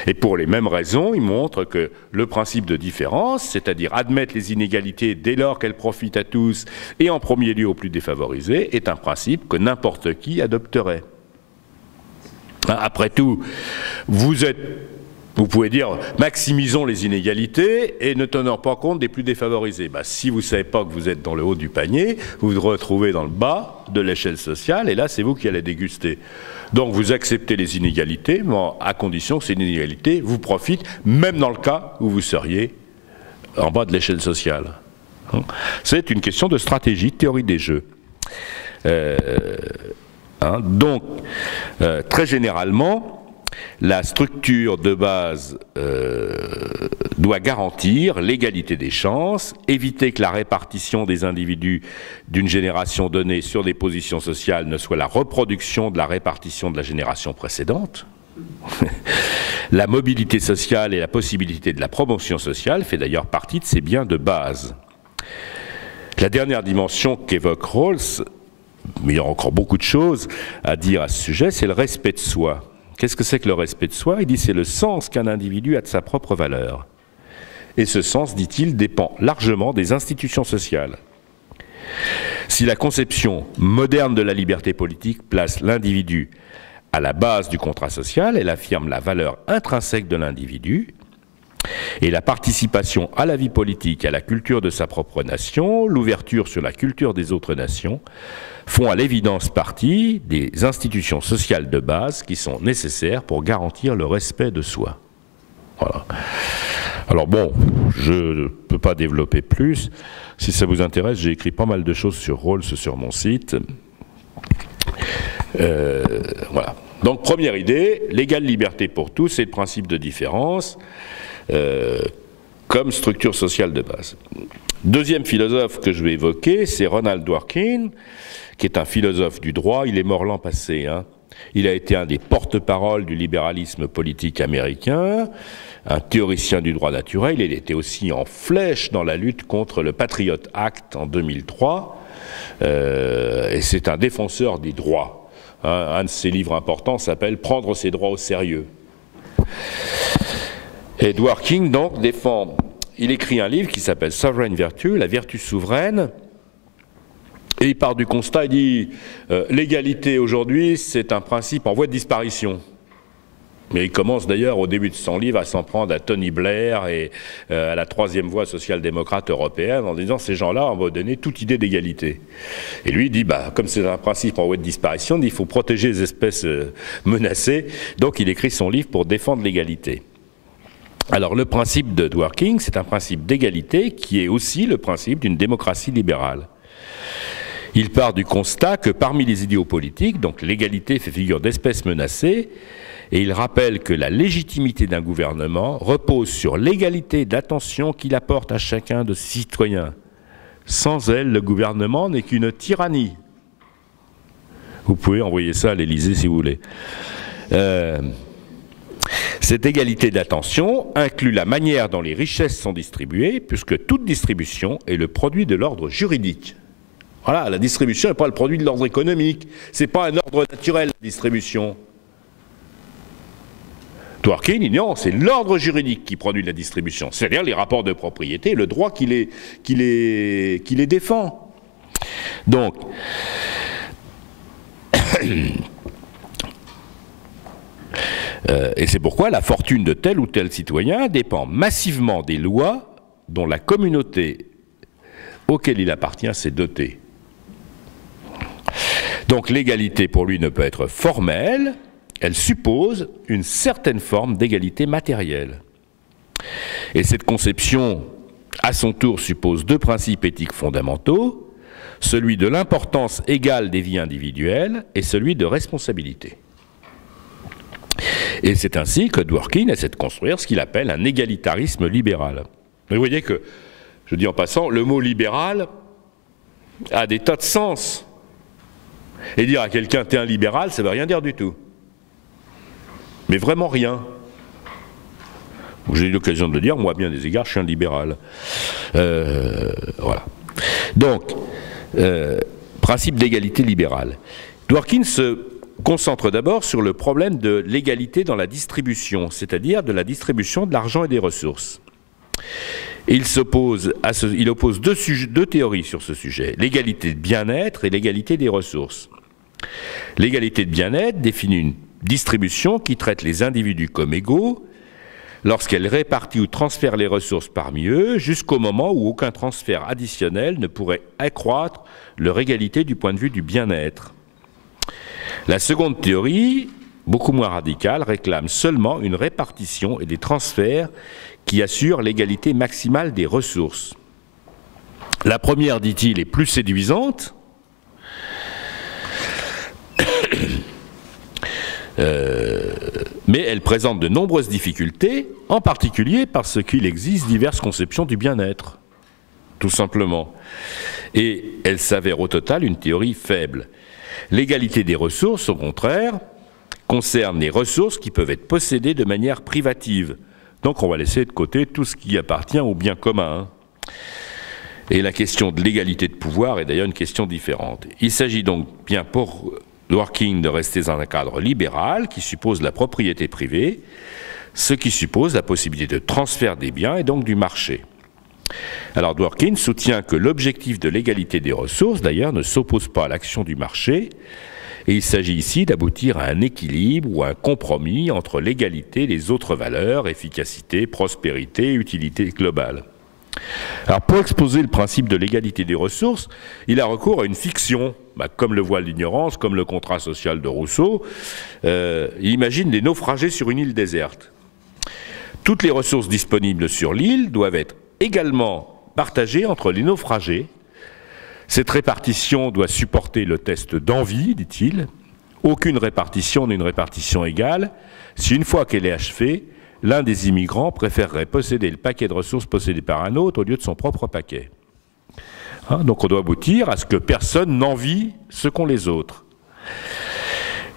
Et pour les mêmes raisons, il montre que le principe de différence, c'est-à-dire admettre les inégalités dès lors qu'elles profitent à tous et en premier lieu aux plus défavorisés, est un principe que n'importe qui adopterait. Après tout, vous pouvez dire, maximisons les inégalités et ne tenons pas compte des plus défavorisés. Si vous ne savez pas que vous êtes dans le haut du panier, vous vous retrouvez dans le bas de l'échelle sociale et là, c'est vous qui allez déguster. Donc vous acceptez les inégalités, mais à condition que ces inégalités vous profitent, même dans le cas où vous seriez en bas de l'échelle sociale. C'est une question de stratégie, de théorie des jeux. Donc, très généralement, la structure de base doit garantir l'égalité des chances, éviter que la répartition des individus d'une génération donnée sur des positions sociales ne soit la reproduction de la répartition de la génération précédente. La mobilité sociale et la possibilité de la promotion sociale fait d'ailleurs partie de ces biens de base. La dernière dimension qu'évoque Rawls, mais il y a encore beaucoup de choses à dire à ce sujet, c'est le respect de soi. Qu'est-ce que c'est que le respect de soi? Il dit c'est le sens qu'un individu a de sa propre valeur. Et ce sens, dit-il, dépend largement des institutions sociales. Si la conception moderne de la liberté politique place l'individu à la base du contrat social, elle affirme la valeur intrinsèque de l'individu et la participation à la vie politique, à la culture de sa propre nation, l'ouverture sur la culture des autres nations, font à l'évidence partie des institutions sociales de base qui sont nécessaires pour garantir le respect de soi. Voilà. Alors bon, je ne peux pas développer plus. Si ça vous intéresse, j'ai écrit pas mal de choses sur Rawls sur mon site. Voilà. Donc première idée, l'égale liberté pour tous, c'est le principe de différence comme structure sociale de base. Deuxième philosophe que je vais évoquer, c'est Ronald Dworkin, qui est un philosophe du droit. Il est mort l'an passé. Il a été un des porte-paroles du libéralisme politique américain, un théoricien du droit naturel. Il était aussi en flèche dans la lutte contre le Patriot Act en 2003. Et c'est un défenseur des droits. Un de ses livres importants s'appelle « Prendre ses droits au sérieux ». Et Dworkin, donc, défend... Il écrit un livre qui s'appelle « Sovereign Virtue », la vertu souveraine. Et il part du constat, il dit l'égalité aujourd'hui, c'est un principe en voie de disparition. Mais il commence d'ailleurs au début de son livre à s'en prendre à Tony Blair et à la troisième voie social-démocrate européenne en disant ces gens-là, on va donner toute idée d'égalité. Et lui il dit, comme c'est un principe en voie de disparition, il faut protéger les espèces menacées. Donc il écrit son livre pour défendre l'égalité. Alors le principe de Dworkin, c'est un principe d'égalité qui est aussi le principe d'une démocratie libérale. Il part du constat que parmi les idéaux politiques, donc l'égalité fait figure d'espèce menacée, et il rappelle que la légitimité d'un gouvernement repose sur l'égalité d'attention qu'il apporte à chacun de ses citoyens. Sans elle, le gouvernement n'est qu'une tyrannie. Vous pouvez envoyer ça à l'Élysée si vous voulez. Cette égalité d'attention inclut la manière dont les richesses sont distribuées, puisque toute distribution est le produit de l'ordre juridique. Voilà, la distribution n'est pas le produit de l'ordre économique. Ce n'est pas un ordre naturel, la distribution. Dworkin, il dit non, c'est l'ordre juridique qui produit la distribution, c'est-à-dire les rapports de propriété, le droit qui les défend. Donc, et c'est pourquoi la fortune de tel ou tel citoyen dépend massivement des lois dont la communauté auquel il appartient s'est dotée. Donc l'égalité pour lui ne peut être formelle, elle suppose une certaine forme d'égalité matérielle. Et cette conception, à son tour, suppose deux principes éthiques fondamentaux, celui de l'importance égale des vies individuelles et celui de responsabilité. Et c'est ainsi que Dworkin essaie de construire ce qu'il appelle un égalitarisme libéral. Mais vous voyez que, je dis en passant, le mot libéral a des tas de sens. Et dire à quelqu'un « t'es un libéral », ça ne veut rien dire du tout. Mais vraiment rien. J'ai eu l'occasion de le dire, moi, à bien des égards, je suis un libéral. Voilà. Donc, principe d'égalité libérale. Dworkin se concentre d'abord sur le problème de l'égalité dans la distribution, c'est-à-dire de la distribution de l'argent et des ressources. Et il oppose deux théories sur ce sujet, l'égalité de bien-être et l'égalité des ressources. L'égalité de bien-être définit une distribution qui traite les individus comme égaux lorsqu'elle répartit ou transfère les ressources parmi eux jusqu'au moment où aucun transfert additionnel ne pourrait accroître leur égalité du point de vue du bien-être. La seconde théorie, beaucoup moins radicale, réclame seulement une répartition et des transferts qui assurent l'égalité maximale des ressources. La première, dit-il, est plus séduisante, mais elle présente de nombreuses difficultés, en particulier parce qu'il existe diverses conceptions du bien-être, tout simplement. Et elle s'avère au total une théorie faible. L'égalité des ressources, au contraire, concerne les ressources qui peuvent être possédées de manière privative. Donc on va laisser de côté tout ce qui appartient au bien commun. Et la question de l'égalité de pouvoir est d'ailleurs une question différente. Il s'agit donc bien pour Dworkin de rester dans un cadre libéral qui suppose la propriété privée, ce qui suppose la possibilité de transfert des biens et donc du marché. Alors Dworkin soutient que l'objectif de l'égalité des ressources, d'ailleurs, ne s'oppose pas à l'action du marché, et il s'agit ici d'aboutir à un équilibre ou à un compromis entre l'égalité et les autres valeurs, efficacité, prospérité, utilité globale. Alors pour exposer le principe de l'égalité des ressources, il a recours à une fiction, comme le voile d'ignorance, comme le contrat social de Rousseau. Il imagine des naufragés sur une île déserte. Toutes les ressources disponibles sur l'île doivent être également partagées entre les naufragés. Cette répartition doit supporter le test d'envie, dit-il. Aucune répartition n'est une répartition égale. Si une fois qu'elle est achevée, l'un des immigrants préférerait posséder le paquet de ressources possédé par un autre au lieu de son propre paquet. Donc on doit aboutir à ce que personne n'envie ce qu'ont les autres.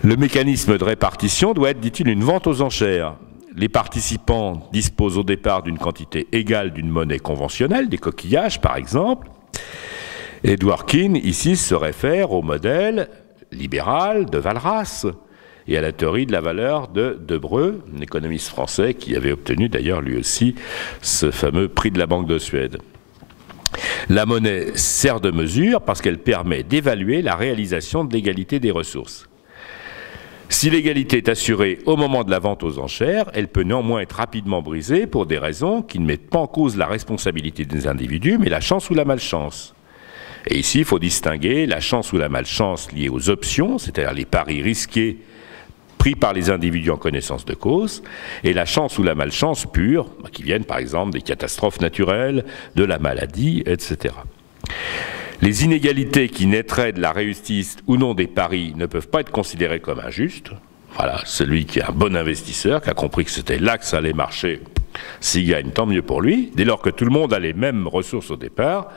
Le mécanisme de répartition doit être, dit-il, une vente aux enchères. Les participants disposent au départ d'une quantité égale d'une monnaie conventionnelle, des coquillages par exemple. Et Dworkin, ici, se réfère au modèle libéral de Walras et à la théorie de la valeur de Debreu, un économiste français qui avait obtenu d'ailleurs lui aussi ce fameux prix de la Banque de Suède. La monnaie sert de mesure parce qu'elle permet d'évaluer la réalisation de l'égalité des ressources. Si l'égalité est assurée au moment de la vente aux enchères, elle peut néanmoins être rapidement brisée pour des raisons qui ne mettent pas en cause la responsabilité des individus, mais la chance ou la malchance. Et ici, il faut distinguer la chance ou la malchance liée aux options, c'est-à-dire les paris risqués pris par les individus en connaissance de cause, et la chance ou la malchance pure, qui viennent par exemple des catastrophes naturelles, de la maladie, etc. Les inégalités qui naîtraient de la réussite ou non des paris ne peuvent pas être considérées comme injustes. Voilà, celui qui est un bon investisseur, qui a compris que c'était là que ça allait marcher, s'il gagne, tant mieux pour lui, dès lors que tout le monde a les mêmes ressources au départ.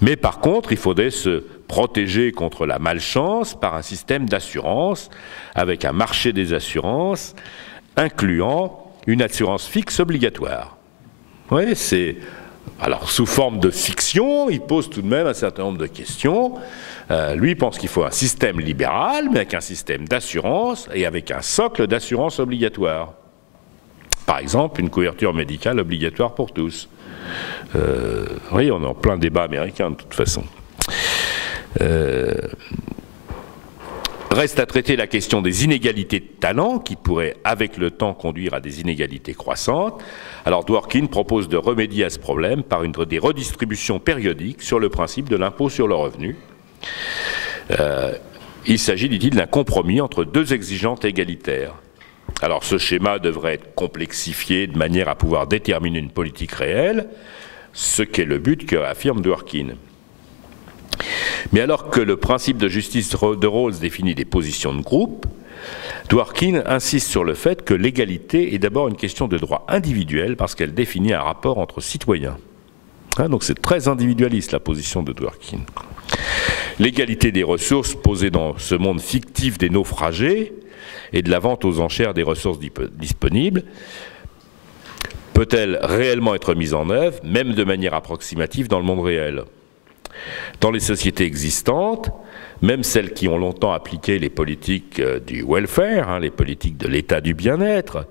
Mais par contre, il faudrait se protéger contre la malchance par un système d'assurance, avec un marché des assurances, incluant une assurance fixe obligatoire. Oui, c'est Alors, sous forme de fiction, il pose tout de même un certain nombre de questions. Lui pense qu'il faut un système libéral, mais avec un système d'assurance et avec un socle d'assurance obligatoire. Par exemple, une couverture médicale obligatoire pour tous. Oui, on est en plein débat américain de toute façon. Reste à traiter la question des inégalités de talent qui pourraient, avec le temps, conduire à des inégalités croissantes. Alors Dworkin propose de remédier à ce problème par des redistributions périodiques sur le principe de l'impôt sur le revenu. Il s'agit, dit-il, d'un compromis entre deux exigences égalitaires. Alors ce schéma devrait être complexifié de manière à pouvoir déterminer une politique réelle, ce qu'est le but que affirme Dworkin. Mais alors que le principe de justice de Rawls définit des positions de groupe, Dworkin insiste sur le fait que l'égalité est d'abord une question de droit individuel parce qu'elle définit un rapport entre citoyens. Donc c'est très individualiste la position de Dworkin. L'égalité des ressources posée dans ce monde fictif des naufragés et de la vente aux enchères des ressources disponibles peut-elle réellement être mise en œuvre, même de manière approximative, dans le monde réel ? Dans les sociétés existantes, même celles qui ont longtemps appliqué les politiques du welfare, les politiques de l'état du bien-être,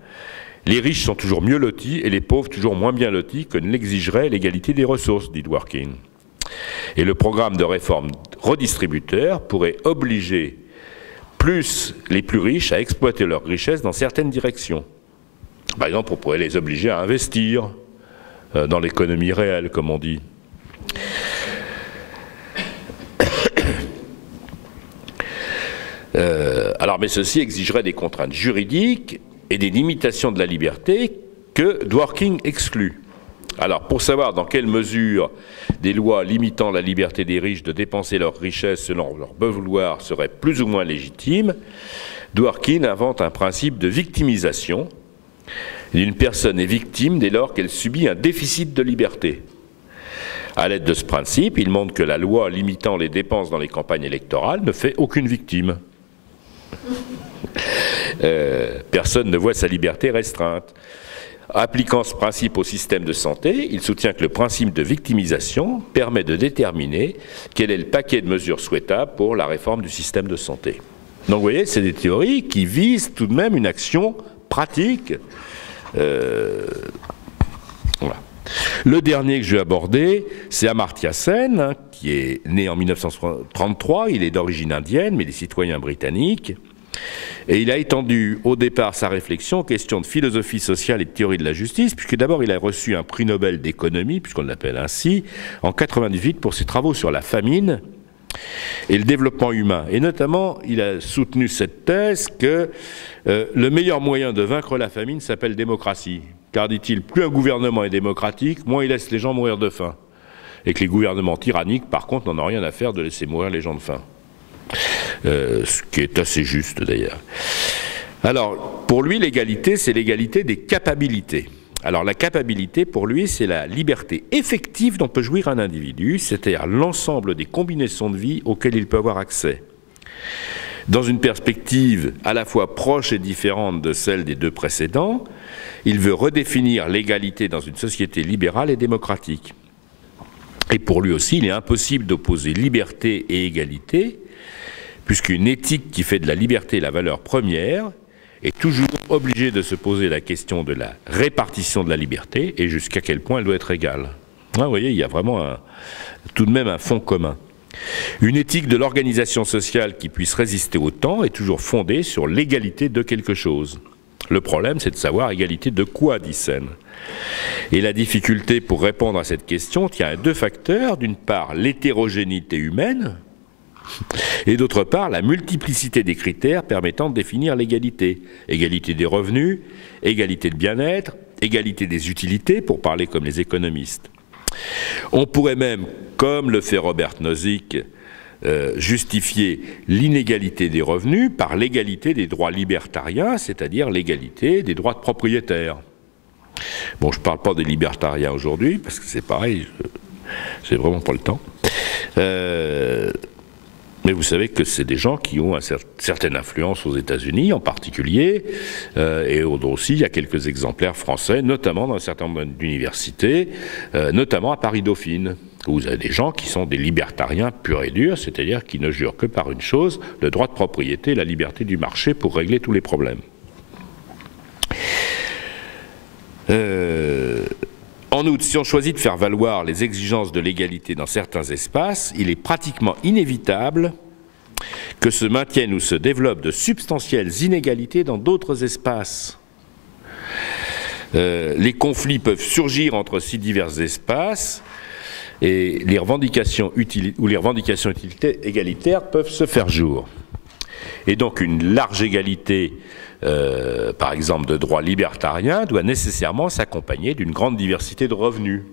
les riches sont toujours mieux lotis et les pauvres toujours moins bien lotis que ne l'exigerait l'égalité des ressources, dit Dworkin. Et le programme de réforme redistributeur pourrait obliger les plus riches à exploiter leurs richesses dans certaines directions. Par exemple, on pourrait les obliger à investir dans l'économie réelle, comme on dit. Mais ceci exigerait des contraintes juridiques et des limitations de la liberté que Dworkin exclut. Alors, pour savoir dans quelle mesure des lois limitant la liberté des riches de dépenser leurs richesses selon leur bon vouloir seraient plus ou moins légitimes, Dworkin invente un principe de victimisation. Une personne est victime dès lors qu'elle subit un déficit de liberté. À l'aide de ce principe, il montre que la loi limitant les dépenses dans les campagnes électorales ne fait aucune victime. Personne ne voit sa liberté restreinte. Appliquant ce principe au système de santé, il soutient que le principe de victimisation permet de déterminer quel est le paquet de mesures souhaitables pour la réforme du système de santé. Donc vous voyez, c'est des théories qui visent tout de même une action pratique. Voilà. Le dernier que je vais aborder, c'est Amartya Sen, qui est né en 1933, il est d'origine indienne, mais il est citoyen britannique. Et il a étendu au départ sa réflexion aux questions de philosophie sociale et de théorie de la justice, puisque d'abord il a reçu un prix Nobel d'économie, puisqu'on l'appelle ainsi, en 1998 pour ses travaux sur la famine et le développement humain. Et notamment, il a soutenu cette thèse que le meilleur moyen de vaincre la famine s'appelle démocratie. Car, dit-il, plus un gouvernement est démocratique, moins il laisse les gens mourir de faim. Et que les gouvernements tyranniques, par contre, n'en ont rien à faire de laisser mourir les gens de faim. Ce qui est assez juste, d'ailleurs. Alors, pour lui, l'égalité, c'est l'égalité des capacités. Alors, la capacité, pour lui, c'est la liberté effective dont peut jouir un individu, c'est-à-dire l'ensemble des combinaisons de vie auxquelles il peut avoir accès. Dans une perspective à la fois proche et différente de celle des deux précédents, il veut redéfinir l'égalité dans une société libérale et démocratique. Et pour lui aussi, il est impossible d'opposer liberté et égalité, puisqu'une éthique qui fait de la liberté la valeur première est toujours obligée de se poser la question de la répartition de la liberté et jusqu'à quel point elle doit être égale. Vous voyez, il y a vraiment tout de même un fond commun. Une éthique de l'organisation sociale qui puisse résister au temps est toujours fondée sur l'égalité de quelque chose. Le problème, c'est de savoir égalité de quoi, dit Sen. Et la difficulté pour répondre à cette question tient à deux facteurs. D'une part, l'hétérogénéité humaine, et d'autre part, la multiplicité des critères permettant de définir l'égalité. Égalité des revenus, égalité de bien-être, égalité des utilités, pour parler comme les économistes. On pourrait même, comme le fait Robert Nozick, justifier l'inégalité des revenus par l'égalité des droits libertariens, c'est-à-dire l'égalité des droits de propriétaire. Bon, je ne parle pas des libertariens aujourd'hui, parce que c'est pareil, j'ai vraiment pas le temps. Mais vous savez que c'est des gens qui ont une certaine influence aux États-Unis en particulier, et aussi il y a quelques exemplaires français, notamment dans un certain nombre d'universités, notamment à Paris-Dauphine, où vous avez des gens qui sont des libertariens purs et durs, c'est-à-dire qui ne jurent que par une chose, le droit de propriété, la liberté du marché pour régler tous les problèmes. En outre, si on choisit de faire valoir les exigences de l'égalité dans certains espaces, il est pratiquement inévitable que se maintiennent ou se développent de substantielles inégalités dans d'autres espaces. Les conflits peuvent surgir entre si divers espaces et les revendications égalitaires peuvent se faire jour. Et donc une large égalité par exemple de droits libertariens, doit nécessairement s'accompagner d'une grande diversité de revenus.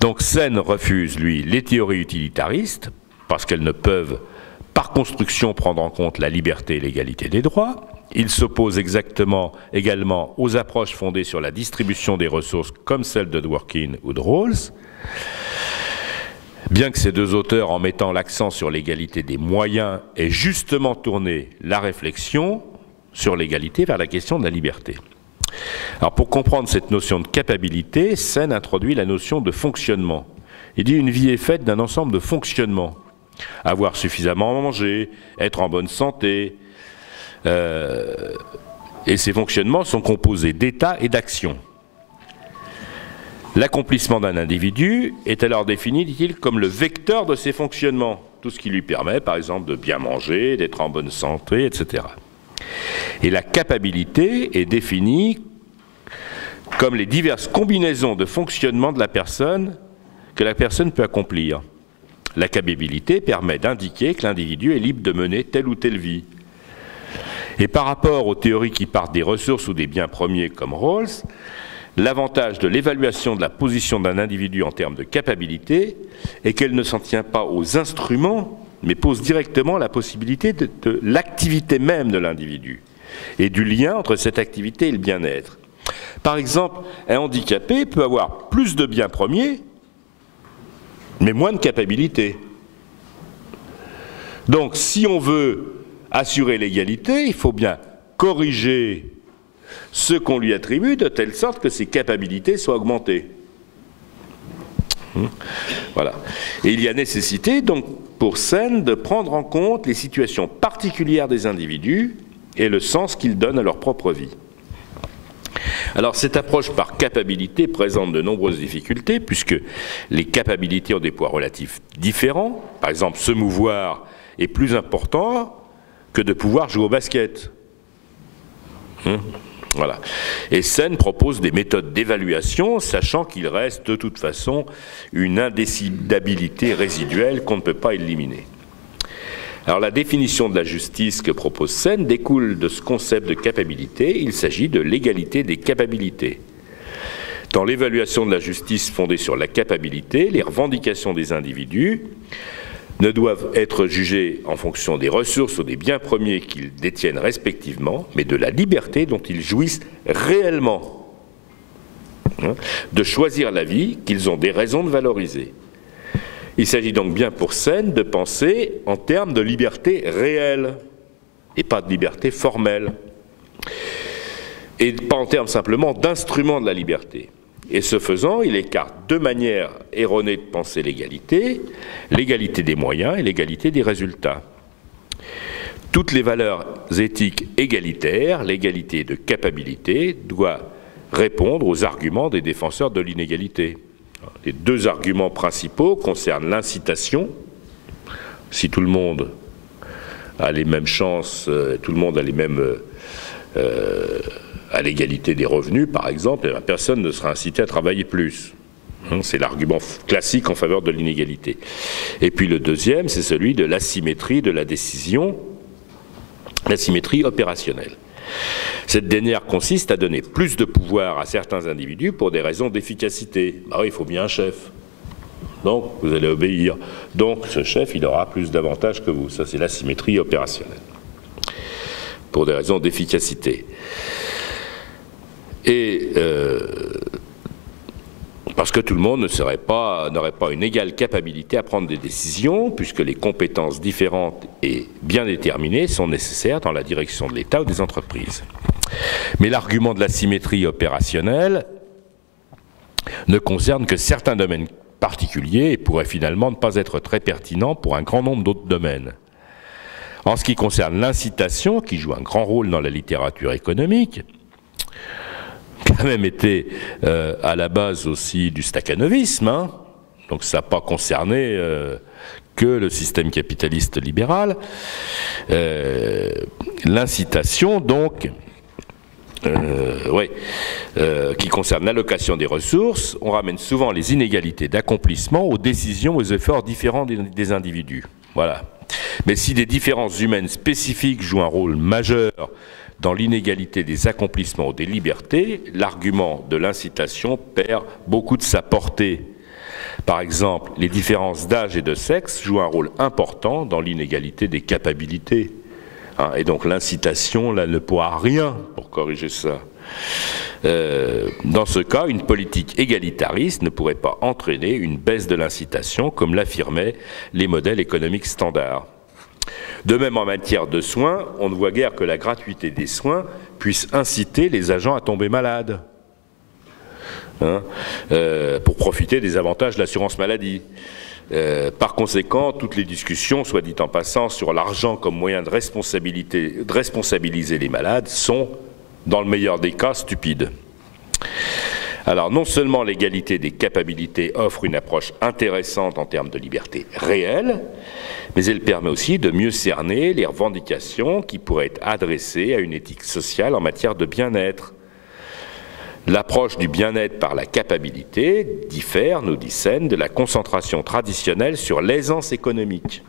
Donc Sen refuse, lui, les théories utilitaristes, parce qu'elles ne peuvent, par construction, prendre en compte la liberté et l'égalité des droits. Il s'oppose également aux approches fondées sur la distribution des ressources, comme celle de Dworkin ou de Rawls. Bien que ces deux auteurs, en mettant l'accent sur l'égalité des moyens, aient justement tourné la réflexion sur l'égalité vers la question de la liberté. Alors pour comprendre cette notion de capacité, Sen introduit la notion de fonctionnement. Il dit une vie est faite d'un ensemble de fonctionnements. Avoir suffisamment à manger, être en bonne santé. Et ces fonctionnements sont composés d'états et d'actions. L'accomplissement d'un individu est alors défini, dit-il, comme le vecteur de ses fonctionnements. Tout ce qui lui permet, par exemple, de bien manger, d'être en bonne santé, etc. Et la capacité est définie comme les diverses combinaisons de fonctionnement de la personne que la personne peut accomplir. La capacité permet d'indiquer que l'individu est libre de mener telle ou telle vie. Et par rapport aux théories qui partent des ressources ou des biens premiers comme Rawls, l'avantage de l'évaluation de la position d'un individu en termes de capacité est qu'elle ne s'en tient pas aux instruments, mais pose directement la possibilité de l'activité même de l'individu et du lien entre cette activité et le bien-être. Par exemple, un handicapé peut avoir plus de biens premiers, mais moins de capacité. Donc, si on veut assurer l'égalité, il faut bien corriger ce qu'on lui attribue de telle sorte que ses capacités soient augmentées. Voilà. Et il y a nécessité, donc, pour Sen, de prendre en compte les situations particulières des individus et le sens qu'ils donnent à leur propre vie. Alors, cette approche par capacité présente de nombreuses difficultés, puisque les capacités ont des poids relatifs différents. Par exemple, se mouvoir est plus important que de pouvoir jouer au basket. Voilà. Et Sen propose des méthodes d'évaluation, sachant qu'il reste de toute façon une indécidabilité résiduelle qu'on ne peut pas éliminer. Alors la définition de la justice que propose Sen découle de ce concept de capacité. Il s'agit de l'égalité des capacités. Dans l'évaluation de la justice fondée sur la capacité, les revendications des individus ne doivent être jugés en fonction des ressources ou des biens premiers qu'ils détiennent respectivement, mais de la liberté dont ils jouissent réellement, de choisir la vie qu'ils ont des raisons de valoriser. Il s'agit donc bien pour Sen de penser en termes de liberté réelle et pas de liberté formelle, et pas en termes simplement d'instruments de la liberté. Et ce faisant, il écarte deux manières erronées de penser l'égalité des moyens et l'égalité des résultats. Toutes les valeurs éthiques égalitaires, l'égalité de capacité, doit répondre aux arguments des défenseurs de l'inégalité. Les deux arguments principaux concernent l'incitation. Si tout le monde a les mêmes chances, tout le monde a les mêmes... à l'égalité des revenus, par exemple, personne ne sera incité à travailler plus. C'est l'argument classique en faveur de l'inégalité. Et puis le deuxième, c'est celui de l'asymétrie de la décision, l'asymétrie opérationnelle. Cette dernière consiste à donner plus de pouvoir à certains individus pour des raisons d'efficacité. Ah oui, il faut bien un chef. Donc, vous allez obéir. Donc, ce chef, il aura plus d'avantages que vous. Ça, c'est l'asymétrie opérationnelle. Pour des raisons d'efficacité. Et Parce que tout le monde n'aurait pas une égale capacité à prendre des décisions, puisque les compétences différentes et bien déterminées sont nécessaires dans la direction de l'État ou des entreprises. Mais l'argument de la symétrie opérationnelle ne concerne que certains domaines particuliers et pourrait finalement ne pas être très pertinent pour un grand nombre d'autres domaines. En ce qui concerne l'incitation, qui joue un grand rôle dans la littérature économique, qui a même été à la base aussi du stakhanovisme, hein, donc ça n'a pas concerné que le système capitaliste libéral, l'incitation donc, qui concerne l'allocation des ressources, on ramène souvent les inégalités d'accomplissement aux décisions, aux efforts différents des individus. Voilà. Mais si des différences humaines spécifiques jouent un rôle majeur dans l'inégalité des accomplissements ou des libertés, l'argument de l'incitation perd beaucoup de sa portée. Par exemple, les différences d'âge et de sexe jouent un rôle important dans l'inégalité des capacités. Et donc l'incitation, là, ne pourra rien pour corriger ça. Dans ce cas, une politique égalitariste ne pourrait pas entraîner une baisse de l'incitation, comme l'affirmaient les modèles économiques standards. De même, en matière de soins, on ne voit guère que la gratuité des soins puisse inciter les agents à tomber malades, pour profiter des avantages de l'assurance maladie. Par conséquent, toutes les discussions, soit dit en passant, sur l'argent comme moyen de responsabiliser les malades sont, dans le meilleur des cas, stupides. Alors, non seulement l'égalité des capacités offre une approche intéressante en termes de liberté réelle, mais elle permet aussi de mieux cerner les revendications qui pourraient être adressées à une éthique sociale en matière de bien-être. L'approche du bien-être par la capacité diffère, nous dit Sen, de la concentration traditionnelle sur l'aisance économique,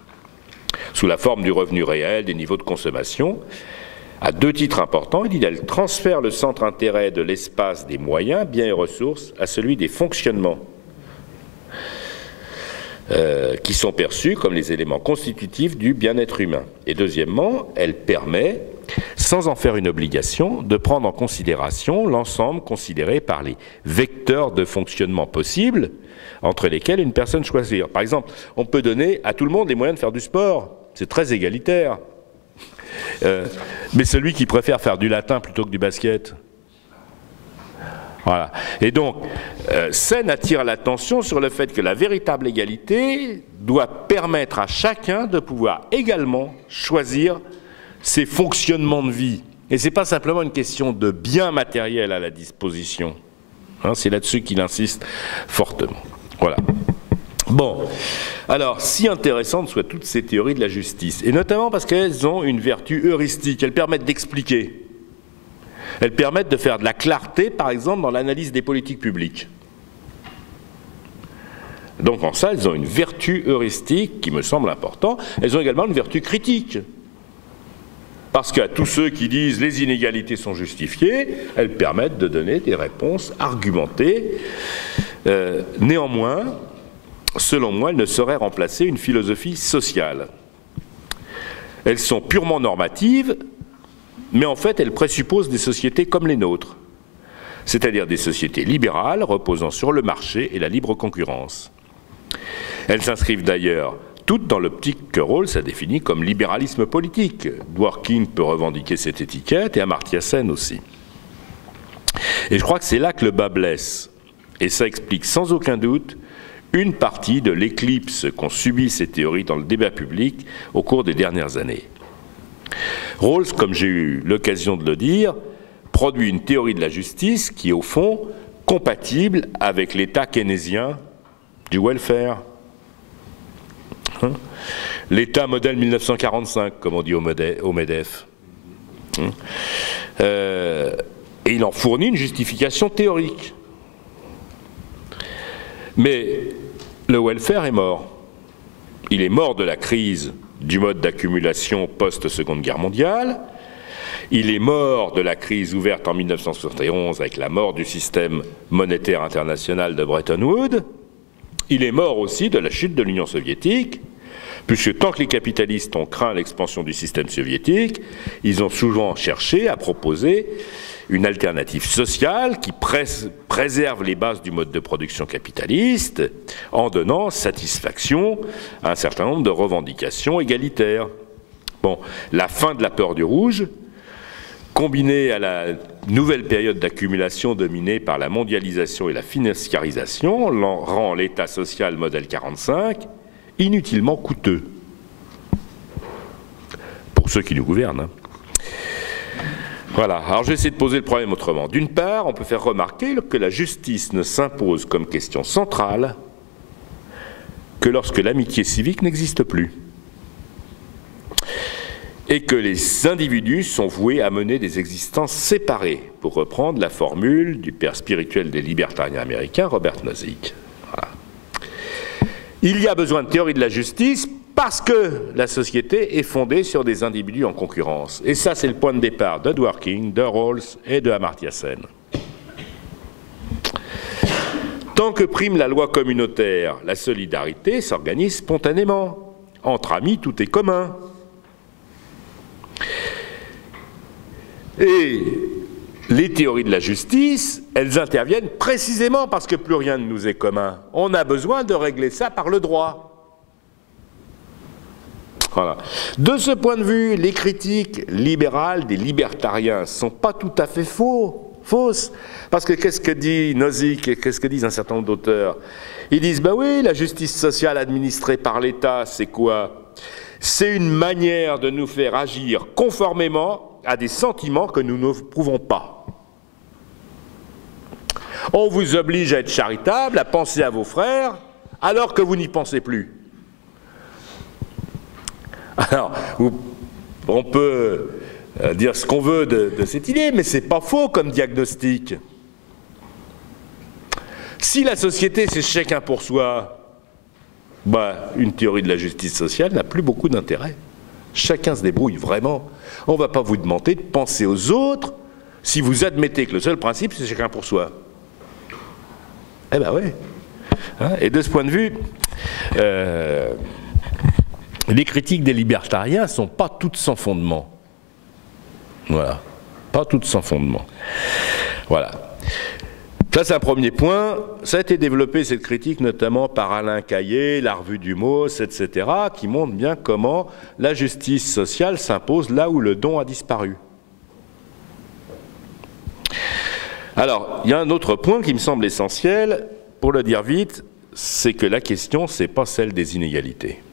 sous la forme du revenu réel, des niveaux de consommation. À deux titres importants, il dit qu'elle transfère le centre d'intérêt de l'espace des moyens, biens et ressources à celui des fonctionnements, qui sont perçus comme les éléments constitutifs du bien-être humain. Et deuxièmement, elle permet, sans en faire une obligation, de prendre en considération l'ensemble considéré par les vecteurs de fonctionnement possibles entre lesquels une personne choisir. Par exemple, on peut donner à tout le monde les moyens de faire du sport. C'est très égalitaire. Mais celui qui préfère faire du latin plutôt que du basket. Voilà. Et donc, Sen attire l'attention sur le fait que la véritable égalité doit permettre à chacun de pouvoir également choisir ses fonctionnements de vie. Et ce n'est pas simplement une question de biens matériels à la disposition. C'est là-dessus qu'il insiste fortement. Voilà. Bon, alors, si intéressantes soient toutes ces théories de la justice, et notamment parce qu'elles ont une vertu heuristique, elles permettent d'expliquer. Elles permettent de faire de la clarté, par exemple, dans l'analyse des politiques publiques. Donc, en ça, elles ont une vertu heuristique qui me semble importante. Elles ont également une vertu critique. Parce qu'à tous ceux qui disent les inégalités sont justifiées, elles permettent de donner des réponses argumentées. Néanmoins, selon moi, elles ne sauraient remplacer une philosophie sociale. Elles sont purement normatives, mais en fait, elles présupposent des sociétés comme les nôtres, c'est-à-dire des sociétés libérales reposant sur le marché et la libre concurrence. Elles s'inscrivent d'ailleurs toutes dans l'optique que Rawls a définie comme libéralisme politique. Dworkin peut revendiquer cette étiquette et Amartya Sen aussi. Et je crois que c'est là que le bas blesse, et ça explique sans aucun doute une partie de l'éclipse qu'ont subi ces théories dans le débat public au cours des dernières années. Rawls, comme j'ai eu l'occasion de le dire, produit une théorie de la justice qui est au fond compatible avec l'état keynésien du welfare. L'état modèle 1945, comme on dit au MEDEF. Et il en fournit une justification théorique. Mais le welfare est mort. Il est mort de la crise du mode d'accumulation post-Seconde Guerre mondiale. Il est mort de la crise ouverte en 1971 avec la mort du système monétaire international de Bretton Woods. Il est mort aussi de la chute de l'Union soviétique, puisque tant que les capitalistes ont craint l'expansion du système soviétique, ils ont souvent cherché à proposer une alternative sociale qui préserve les bases du mode de production capitaliste en donnant satisfaction à un certain nombre de revendications égalitaires. Bon, la fin de la peur du rouge, combinée à la nouvelle période d'accumulation dominée par la mondialisation et la financiarisation, rend l'État social modèle 45 inutilement coûteux pour ceux qui nous gouvernent. Voilà, alors je vais essayer de poser le problème autrement. D'une part, on peut faire remarquer que la justice ne s'impose comme question centrale que lorsque l'amitié civique n'existe plus, et que les individus sont voués à mener des existences séparées, pour reprendre la formule du père spirituel des libertariens américains, Robert Nozick. Voilà. Il y a besoin de théorie de la justice parce que la société est fondée sur des individus en concurrence. Et ça, c'est le point de départ de Dworkin, de Rawls et de Amartya Sen. Tant que prime la loi communautaire, la solidarité s'organise spontanément. Entre amis, tout est commun. Et les théories de la justice, elles interviennent précisément parce que plus rien ne nous est commun. On a besoin de régler ça par le droit. Voilà. De ce point de vue, les critiques libérales des libertariens ne sont pas tout à fait fausses. Parce que qu'est-ce que dit Nozick et qu'est-ce que disent un certain nombre d'auteurs? Ils disent, ben oui, la justice sociale administrée par l'État, c'est quoi? C'est une manière de nous faire agir conformément à des sentiments que nous ne prouvons pas. On vous oblige à être charitable, à penser à vos frères, alors que vous n'y pensez plus. Alors, on peut dire ce qu'on veut de cette idée, mais c'est pas faux comme diagnostic. Si la société c'est chacun pour soi, bah, une théorie de la justice sociale n'a plus beaucoup d'intérêt. Chacun se débrouille vraiment. On ne va pas vous demander de penser aux autres si vous admettez que le seul principe c'est chacun pour soi. Eh ben oui. Hein, et de ce point de vue, les critiques des libertariens ne sont pas toutes sans fondement. Voilà. Pas toutes sans fondement. Voilà. Ça, c'est un premier point. Ça a été développé, cette critique, notamment par Alain Caillé, la revue du MOS, etc., qui montre bien comment la justice sociale s'impose là où le don a disparu. Alors, il y a un autre point qui me semble essentiel, pour le dire vite, c'est que la question, ce n'est pas celle des inégalités.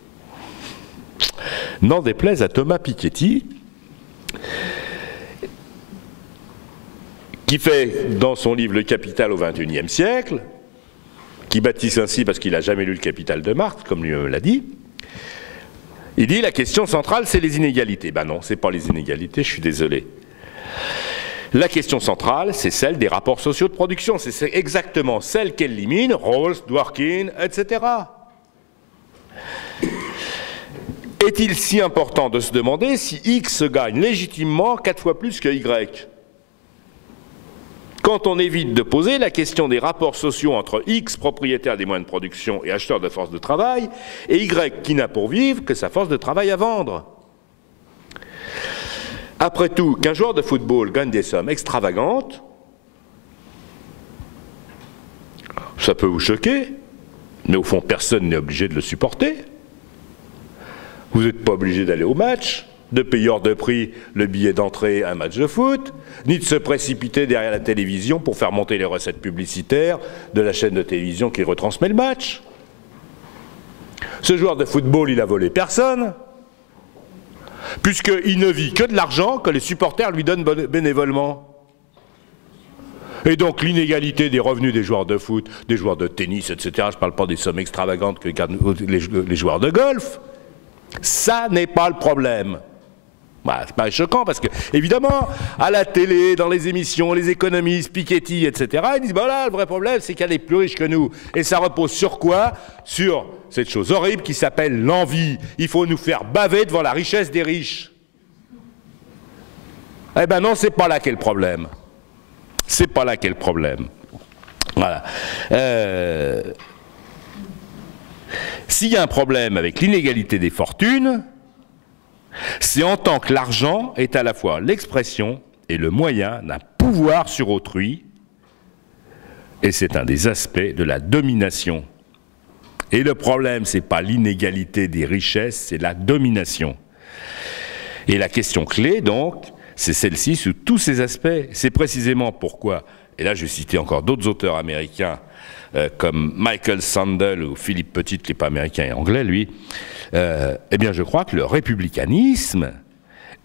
N'en déplaise à Thomas Piketty, qui fait dans son livre Le Capital au XXIe siècle, qui baptise ainsi parce qu'il n'a jamais lu le Capital de Marx, comme lui-même l'a dit, il dit la question centrale c'est les inégalités. Ben non, ce n'est pas les inégalités, je suis désolé. La question centrale, c'est celle des rapports sociaux de production, c'est exactement celle qu'élimine Rawls, Dworkin, etc. Est-il si important de se demander si X gagne légitimement 4 fois plus que Y ? Quand on évite de poser la question des rapports sociaux entre X, propriétaire des moyens de production et acheteur de force de travail, et Y, qui n'a pour vivre que sa force de travail à vendre. Après tout, qu'un joueur de football gagne des sommes extravagantes, ça peut vous choquer, mais au fond, personne n'est obligé de le supporter. Vous n'êtes pas obligé d'aller au match, de payer hors de prix le billet d'entrée à un match de foot, ni de se précipiter derrière la télévision pour faire monter les recettes publicitaires de la chaîne de télévision qui retransmet le match. Ce joueur de football, il a volé personne, puisqu'il ne vit que de l'argent que les supporters lui donnent bénévolement. Et donc l'inégalité des revenus des joueurs de foot, des joueurs de tennis, etc., je ne parle pas des sommes extravagantes que gagnent les joueurs de golf, ça n'est pas le problème. Bah, c'est pas choquant parce que, évidemment, à la télé, dans les émissions, les économistes, Piketty, etc., ils disent, voilà, le vrai problème, c'est qu'elle est plus riche que nous. Et ça repose sur quoi? Sur cette chose horrible qui s'appelle l'envie. Il faut nous faire baver devant la richesse des riches. Eh ben non, c'est pas là qu'est le problème. C'est pas là qu'est le problème. Voilà. S'il y a un problème avec l'inégalité des fortunes, c'est en tant que l'argent est à la fois l'expression et le moyen d'un pouvoir sur autrui, et c'est un des aspects de la domination. Et le problème, ce n'est pas l'inégalité des richesses, c'est la domination. Et la question clé, donc, c'est celle-ci sous tous ces aspects. C'est précisément pourquoi, et là je vais citer encore d'autres auteurs américains, comme Michael Sandel ou Philippe Petit, qui n'est pas américain et anglais, lui, eh bien je crois que le républicanisme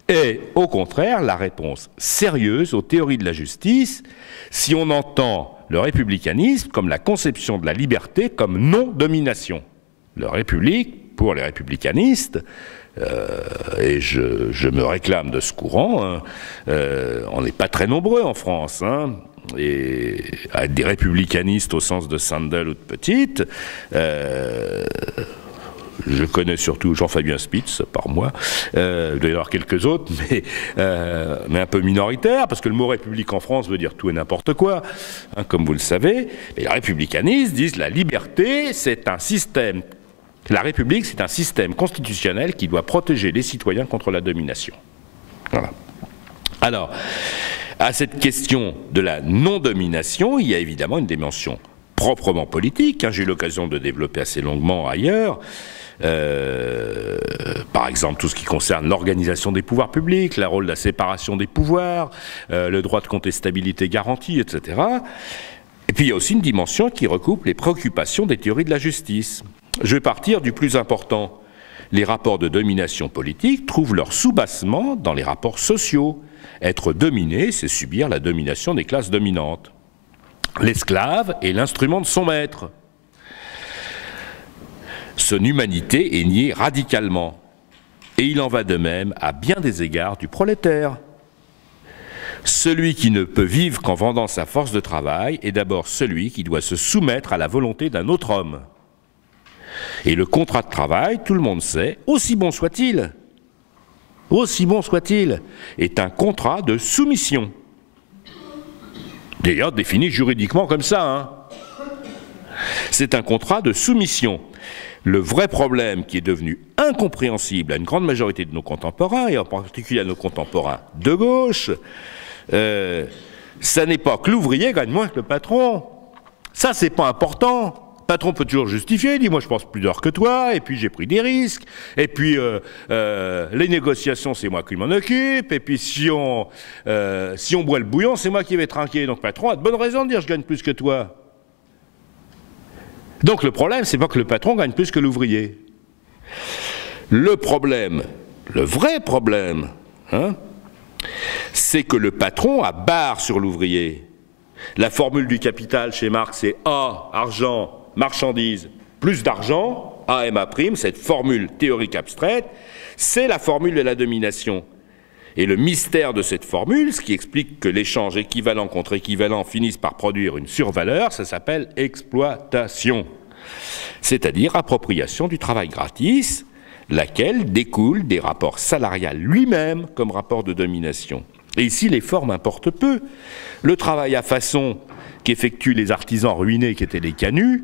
est au contraire la réponse sérieuse aux théories de la justice si on entend le républicanisme comme la conception de la liberté comme non-domination. La République, pour les républicanistes, et je me réclame de ce courant, hein, on n'est pas très nombreux en France, hein, et à être des républicanistes au sens de Sandel ou de Petit, je connais surtout Jean-Fabien Spitz, par moi, il doit y en avoir quelques autres, mais un peu minoritaires, parce que le mot république en France veut dire tout et n'importe quoi, hein, comme vous le savez. Et les républicanistes disent la liberté, c'est un système, la République, c'est un système constitutionnel qui doit protéger les citoyens contre la domination. Voilà. Alors, à cette question de la non-domination, il y a évidemment une dimension proprement politique, hein, j'ai eu l'occasion de développer assez longuement ailleurs, par exemple tout ce qui concerne l'organisation des pouvoirs publics, le rôle de la séparation des pouvoirs, le droit de contestabilité garanti, etc. Et puis il y a aussi une dimension qui recoupe les préoccupations des théories de la justice. Je vais partir du plus important. Les rapports de domination politique trouvent leur soubassement dans les rapports sociaux. Être dominé, c'est subir la domination des classes dominantes. L'esclave est l'instrument de son maître. Son humanité est niée radicalement. Et il en va de même, à bien des égards, du prolétaire. Celui qui ne peut vivre qu'en vendant sa force de travail est d'abord celui qui doit se soumettre à la volonté d'un autre homme. Et le contrat de travail, tout le monde sait, aussi bon soit-il, est un contrat de soumission. D'ailleurs, défini juridiquement comme ça, hein. C'est un contrat de soumission. Le vrai problème qui est devenu incompréhensible à une grande majorité de nos contemporains, et en particulier à nos contemporains de gauche, ça n'est pas que l'ouvrier gagne moins que le patron. Ça, c'est pas important. Le patron peut toujours justifier, il dit « moi je pense plus d'heures que toi, et puis j'ai pris des risques, et puis les négociations c'est moi qui m'en occupe, et puis si on boit le bouillon c'est moi qui vais trinquer. Donc le patron a de bonnes raisons de dire « je gagne plus que toi ». Donc le problème, c'est pas que le patron gagne plus que l'ouvrier. Le problème, le vrai problème, hein, c'est que le patron a barre sur l'ouvrier. La formule du capital chez Marx, c'est A, argent, marchandise, plus d'argent, A, prime, cette formule théorique abstraite, c'est la formule de la domination. Et le mystère de cette formule, ce qui explique que l'échange équivalent contre équivalent finisse par produire une survaleur, ça s'appelle exploitation, c'est-à-dire appropriation du travail gratis, laquelle découle des rapports salariales lui-même comme rapport de domination. Et ici, les formes importent peu. Le travail à façon qu'effectuent les artisans ruinés qui étaient des canuts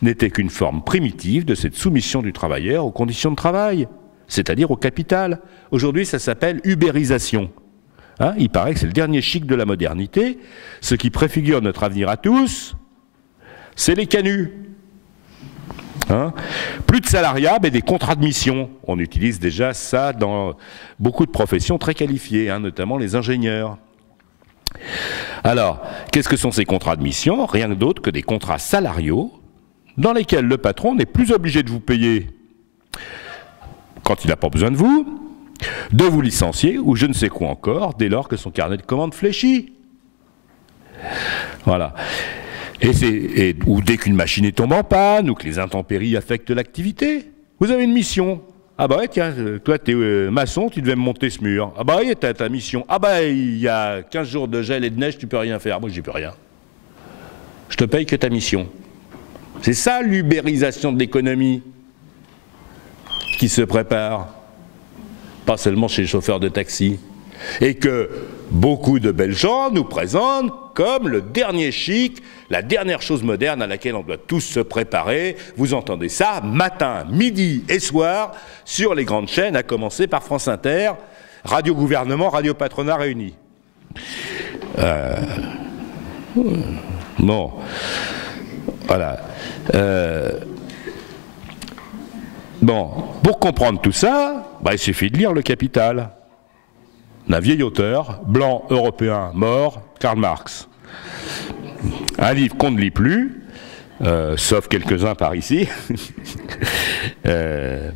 n'était qu'une forme primitive de cette soumission du travailleur aux conditions de travail, c'est-à-dire au capital. Aujourd'hui, ça s'appelle ubérisation. Hein, il paraît que c'est le dernier chic de la modernité. Ce qui préfigure notre avenir à tous, c'est les canuts. Hein, plus de salariat, mais des contrats de mission. On utilise déjà ça dans beaucoup de professions très qualifiées, hein, notamment les ingénieurs. Alors, qu'est-ce que sont ces contrats de mission? Rien d'autre que des contrats salariaux dans lesquels le patron n'est plus obligé de vous payer quand il n'a pas besoin de vous licencier ou je ne sais quoi encore, dès lors que son carnet de commandes fléchit. Voilà. Ou dès qu'une machine tombe en panne, ou que les intempéries affectent l'activité. Vous avez une mission. Ah bah ouais, tiens, toi t'es maçon, tu devais me monter ce mur. Ah bah ouais, t'as ta mission. Ah bah il y a 15 jours de gel et de neige, tu peux rien faire. Moi j'y peux rien. Je te paye que ta mission. C'est ça l'ubérisation de l'économie qui se prépare. Pas seulement chez les chauffeurs de taxi. et que beaucoup de belles gens nous présentent comme le dernier chic, la dernière chose moderne à laquelle on doit tous se préparer. Vous entendez ça matin, midi et soir sur les grandes chaînes, à commencer par France Inter, Radio Gouvernement, Radio Patronat réunis. Bon, voilà. Bon, pour comprendre tout ça, il suffit de lire Le Capital, d'un vieil auteur, blanc, européen, mort, Karl Marx. Un livre qu'on ne lit plus, sauf quelques-uns par ici, et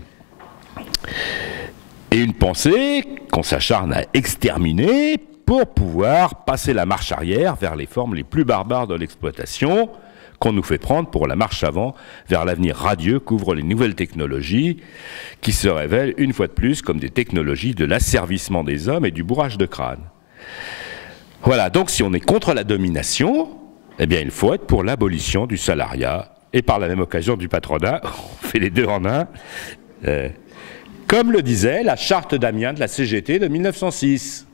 une pensée qu'on s'acharne à exterminer pour pouvoir passer la marche arrière vers les formes les plus barbares de l'exploitation, qu'on nous fait prendre pour la marche avant vers l'avenir radieux qu'ouvrent les nouvelles technologies qui se révèlent une fois de plus comme des technologies de l'asservissement des hommes et du bourrage de crâne. Voilà, donc si on est contre la domination, eh bien il faut être pour l'abolition du salariat et par la même occasion du patronat. On fait les deux en un. Comme le disait la charte d'Amiens de la CGT de 1906.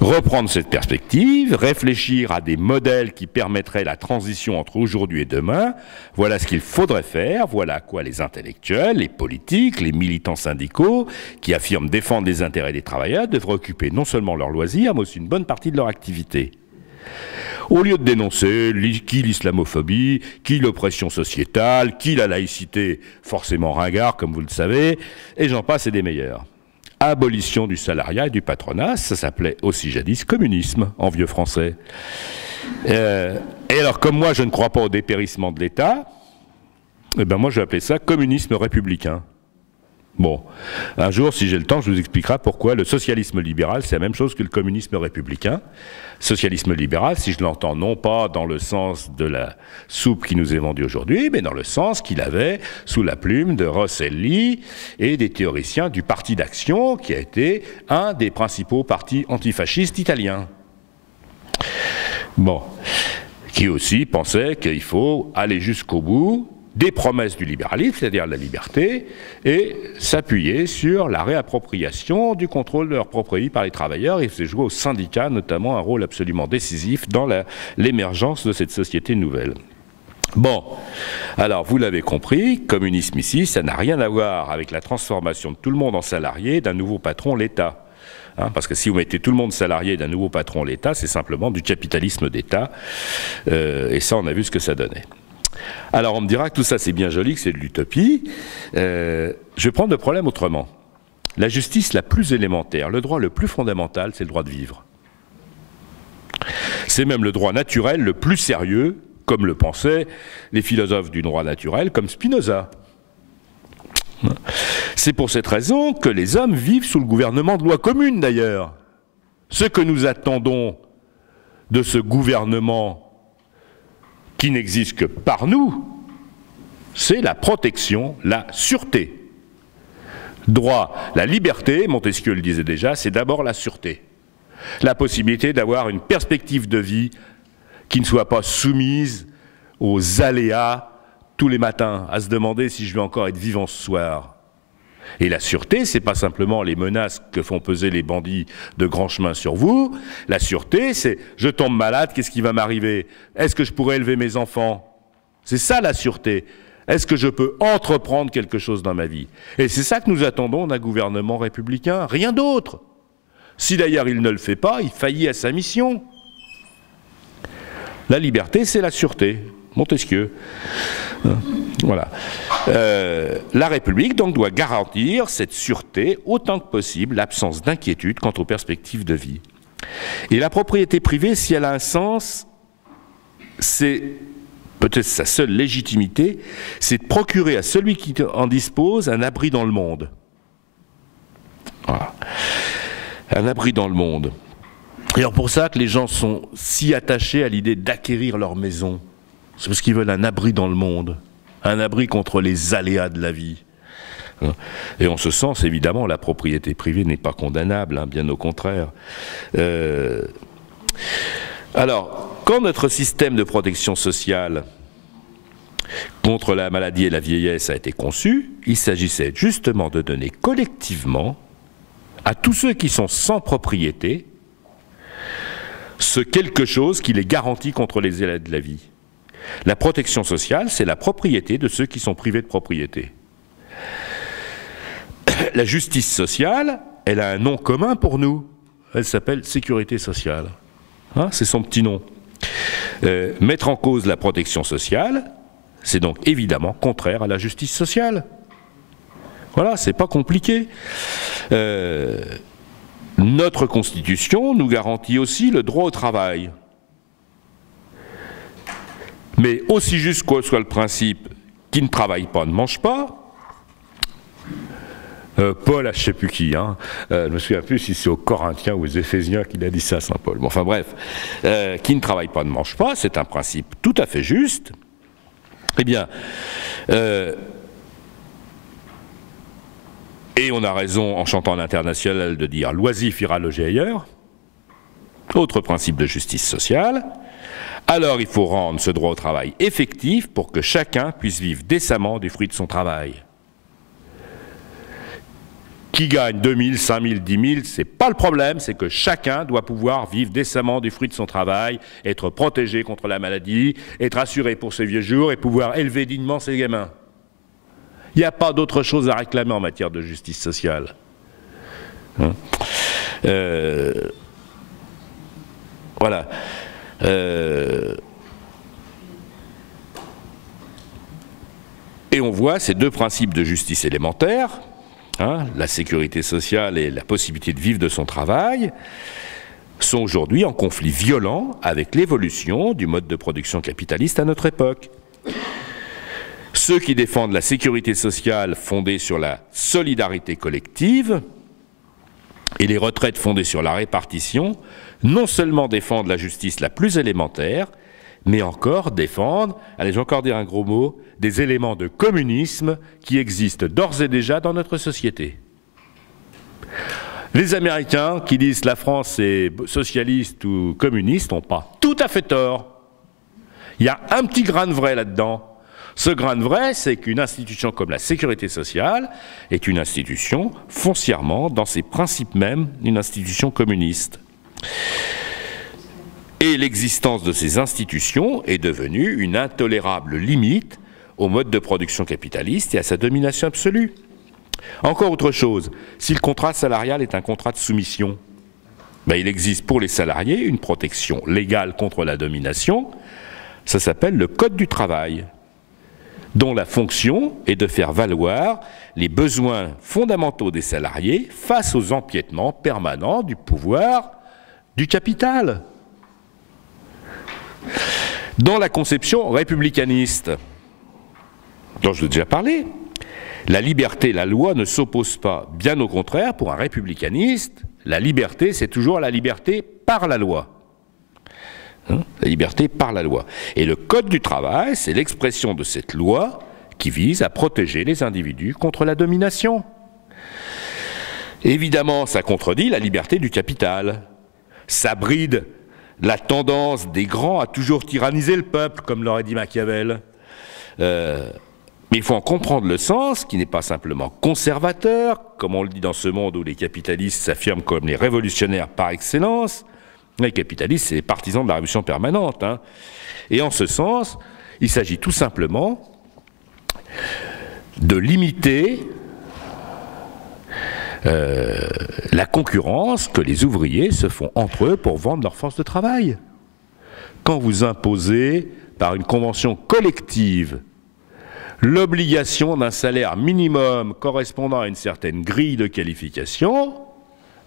Reprendre cette perspective, réfléchir à des modèles qui permettraient la transition entre aujourd'hui et demain, voilà ce qu'il faudrait faire, voilà à quoi les intellectuels, les politiques, les militants syndicaux, qui affirment défendre les intérêts des travailleurs, devraient occuper non seulement leurs loisirs, mais aussi une bonne partie de leur activité. Au lieu de dénoncer qui l'islamophobie, qui l'oppression sociétale, qui la laïcité, forcément ringard, comme vous le savez, et j'en passe et des meilleurs. Abolition du salariat et du patronat, ça s'appelait aussi jadis communisme, en vieux français. Et alors, comme moi, je ne crois pas au dépérissement de l'État, eh ben moi, je vais appeler ça communisme républicain. Bon, un jour, si j'ai le temps, je vous expliquerai pourquoi le socialisme libéral, c'est la même chose que le communisme républicain. Socialisme libéral, si je l'entends non pas dans le sens de la soupe qui nous est vendue aujourd'hui, mais dans le sens qu'il avait sous la plume de Rosselli et des théoriciens du Parti d'Action, qui a été un des principaux partis antifascistes italiens. Bon, qui aussi pensait qu'il faut aller jusqu'au bout des promesses du libéralisme, c'est-à-dire la liberté, et s'appuyer sur la réappropriation du contrôle de leur propre vie par les travailleurs. Il faisait jouer aux syndicats notamment un rôle absolument décisif dans l'émergence de cette société nouvelle. Bon, alors vous l'avez compris, communisme ici, ça n'a rien à voir avec la transformation de tout le monde en salarié d'un nouveau patron, l'État. Parce que si vous mettez tout le monde salarié d'un nouveau patron, l'État, c'est simplement du capitalisme d'État, et ça on a vu ce que ça donnait. Alors on me dira que tout ça c'est bien joli, que c'est de l'utopie. Je vais prendre le problème autrement. La justice la plus élémentaire, le droit le plus fondamental, c'est le droit de vivre. C'est même le droit naturel le plus sérieux, comme le pensaient les philosophes du droit naturel, comme Spinoza. C'est pour cette raison que les hommes vivent sous le gouvernement de lois communes d'ailleurs. Ce que nous attendons de ce gouvernement qui n'existe que par nous, c'est la protection, la sûreté. Droit, la liberté, Montesquieu le disait déjà, c'est d'abord la sûreté. La possibilité d'avoir une perspective de vie qui ne soit pas soumise aux aléas tous les matins, à se demander si je vais encore être vivant ce soir. Et la sûreté, c'est pas simplement les menaces que font peser les bandits de grand chemin sur vous. La sûreté, c'est je tombe malade, qu'est-ce qui va m'arriver? Est-ce que je pourrais élever mes enfants? C'est ça la sûreté. Est-ce que je peux entreprendre quelque chose dans ma vie? Et c'est ça que nous attendons d'un gouvernement républicain, rien d'autre. Si d'ailleurs il ne le fait pas, il faillit à sa mission. La liberté, c'est la sûreté. Montesquieu. Voilà. La République donc doit garantir cette sûreté autant que possible, l'absence d'inquiétude quant aux perspectives de vie. Et la propriété privée, si elle a un sens, c'est peut-être sa seule légitimité, c'est de procurer à celui qui en dispose un abri dans le monde. Voilà. Un abri dans le monde. Et alors pour ça que les gens sont si attachés à l'idée d'acquérir leur maison. C'est parce qu'ils veulent un abri dans le monde, un abri contre les aléas de la vie. Et en ce sens, évidemment, la propriété privée n'est pas condamnable, bien au contraire. Alors, quand notre système de protection sociale contre la maladie et la vieillesse a été conçu, il s'agissait justement de donner collectivement à tous ceux qui sont sans propriété ce quelque chose qui les garantit contre les aléas de la vie. La protection sociale, c'est la propriété de ceux qui sont privés de propriété. La justice sociale, elle a un nom commun pour nous. Elle s'appelle sécurité sociale. Hein, c'est son petit nom. Mettre en cause la protection sociale, c'est donc évidemment contraire à la justice sociale. Voilà, c'est pas compliqué. Notre Constitution nous garantit aussi le droit au travail. Mais aussi juste que soit le principe qui ne travaille pas ne mange pas, Paul, je ne sais plus qui, hein, je ne me souviens plus si c'est aux Corinthiens ou aux Éphésiens qu'il a dit ça, Saint Paul. Bon, enfin bref, qui ne travaille pas ne mange pas, c'est un principe tout à fait juste. Eh bien, et on a raison en chantant l'international de dire « l'oisif ira loger ailleurs », autre principe de justice sociale. Alors il faut rendre ce droit au travail effectif pour que chacun puisse vivre décemment du fruit de son travail. Qui gagne 2 000, 5 000, 10 000, ce n'est pas le problème, c'est que chacun doit pouvoir vivre décemment du fruit de son travail, être protégé contre la maladie, être assuré pour ses vieux jours et pouvoir élever dignement ses gamins. Il n'y a pas d'autre chose à réclamer en matière de justice sociale. Hein, voilà. Et on voit ces deux principes de justice élémentaire, hein, la sécurité sociale et la possibilité de vivre de son travail, sont aujourd'hui en conflit violent avec l'évolution du mode de production capitaliste à notre époque. Ceux qui défendent la sécurité sociale fondée sur la solidarité collective et les retraites fondées sur la répartition, non seulement défendent la justice la plus élémentaire, mais encore défendent, allez, je vais encore dire un gros mot, des éléments de communisme qui existent d'ores et déjà dans notre société. Les Américains qui disent que la France est socialiste ou communiste n'ont pas tout à fait tort. Il y a un petit grain de vrai là-dedans. Ce grain de vrai, c'est qu'une institution comme la sécurité sociale est une institution foncièrement, dans ses principes mêmes, une institution communiste. Et l'existence de ces institutions est devenue une intolérable limite au mode de production capitaliste et à sa domination absolue. Encore autre chose, si le contrat salarial est un contrat de soumission, ben il existe pour les salariés une protection légale contre la domination, ça s'appelle le Code du travail, dont la fonction est de faire valoir les besoins fondamentaux des salariés face aux empiétements permanents du pouvoir du capital. Dans la conception républicaniste, dont je vous ai déjà parlé, la liberté, la loi ne s'oppose pas. Bien au contraire, pour un républicaniste, la liberté, c'est toujours la liberté par la loi. Hein, la liberté par la loi. Et le Code du travail, c'est l'expression de cette loi qui vise à protéger les individus contre la domination. Évidemment, ça contredit la liberté du capital. Ça bride la tendance des grands à toujours tyranniser le peuple, comme l'aurait dit Machiavel. Mais il faut en comprendre le sens, qui n'est pas simplement conservateur, comme on le dit dans ce monde où les capitalistes s'affirment comme les révolutionnaires par excellence. Les capitalistes, c'est les partisans de la révolution permanente. Hein. Et en ce sens, il s'agit tout simplement de limiter la concurrence que les ouvriers se font entre eux pour vendre leur force de travail. Quand vous imposez, par une convention collective, l'obligation d'un salaire minimum correspondant à une certaine grille de qualification,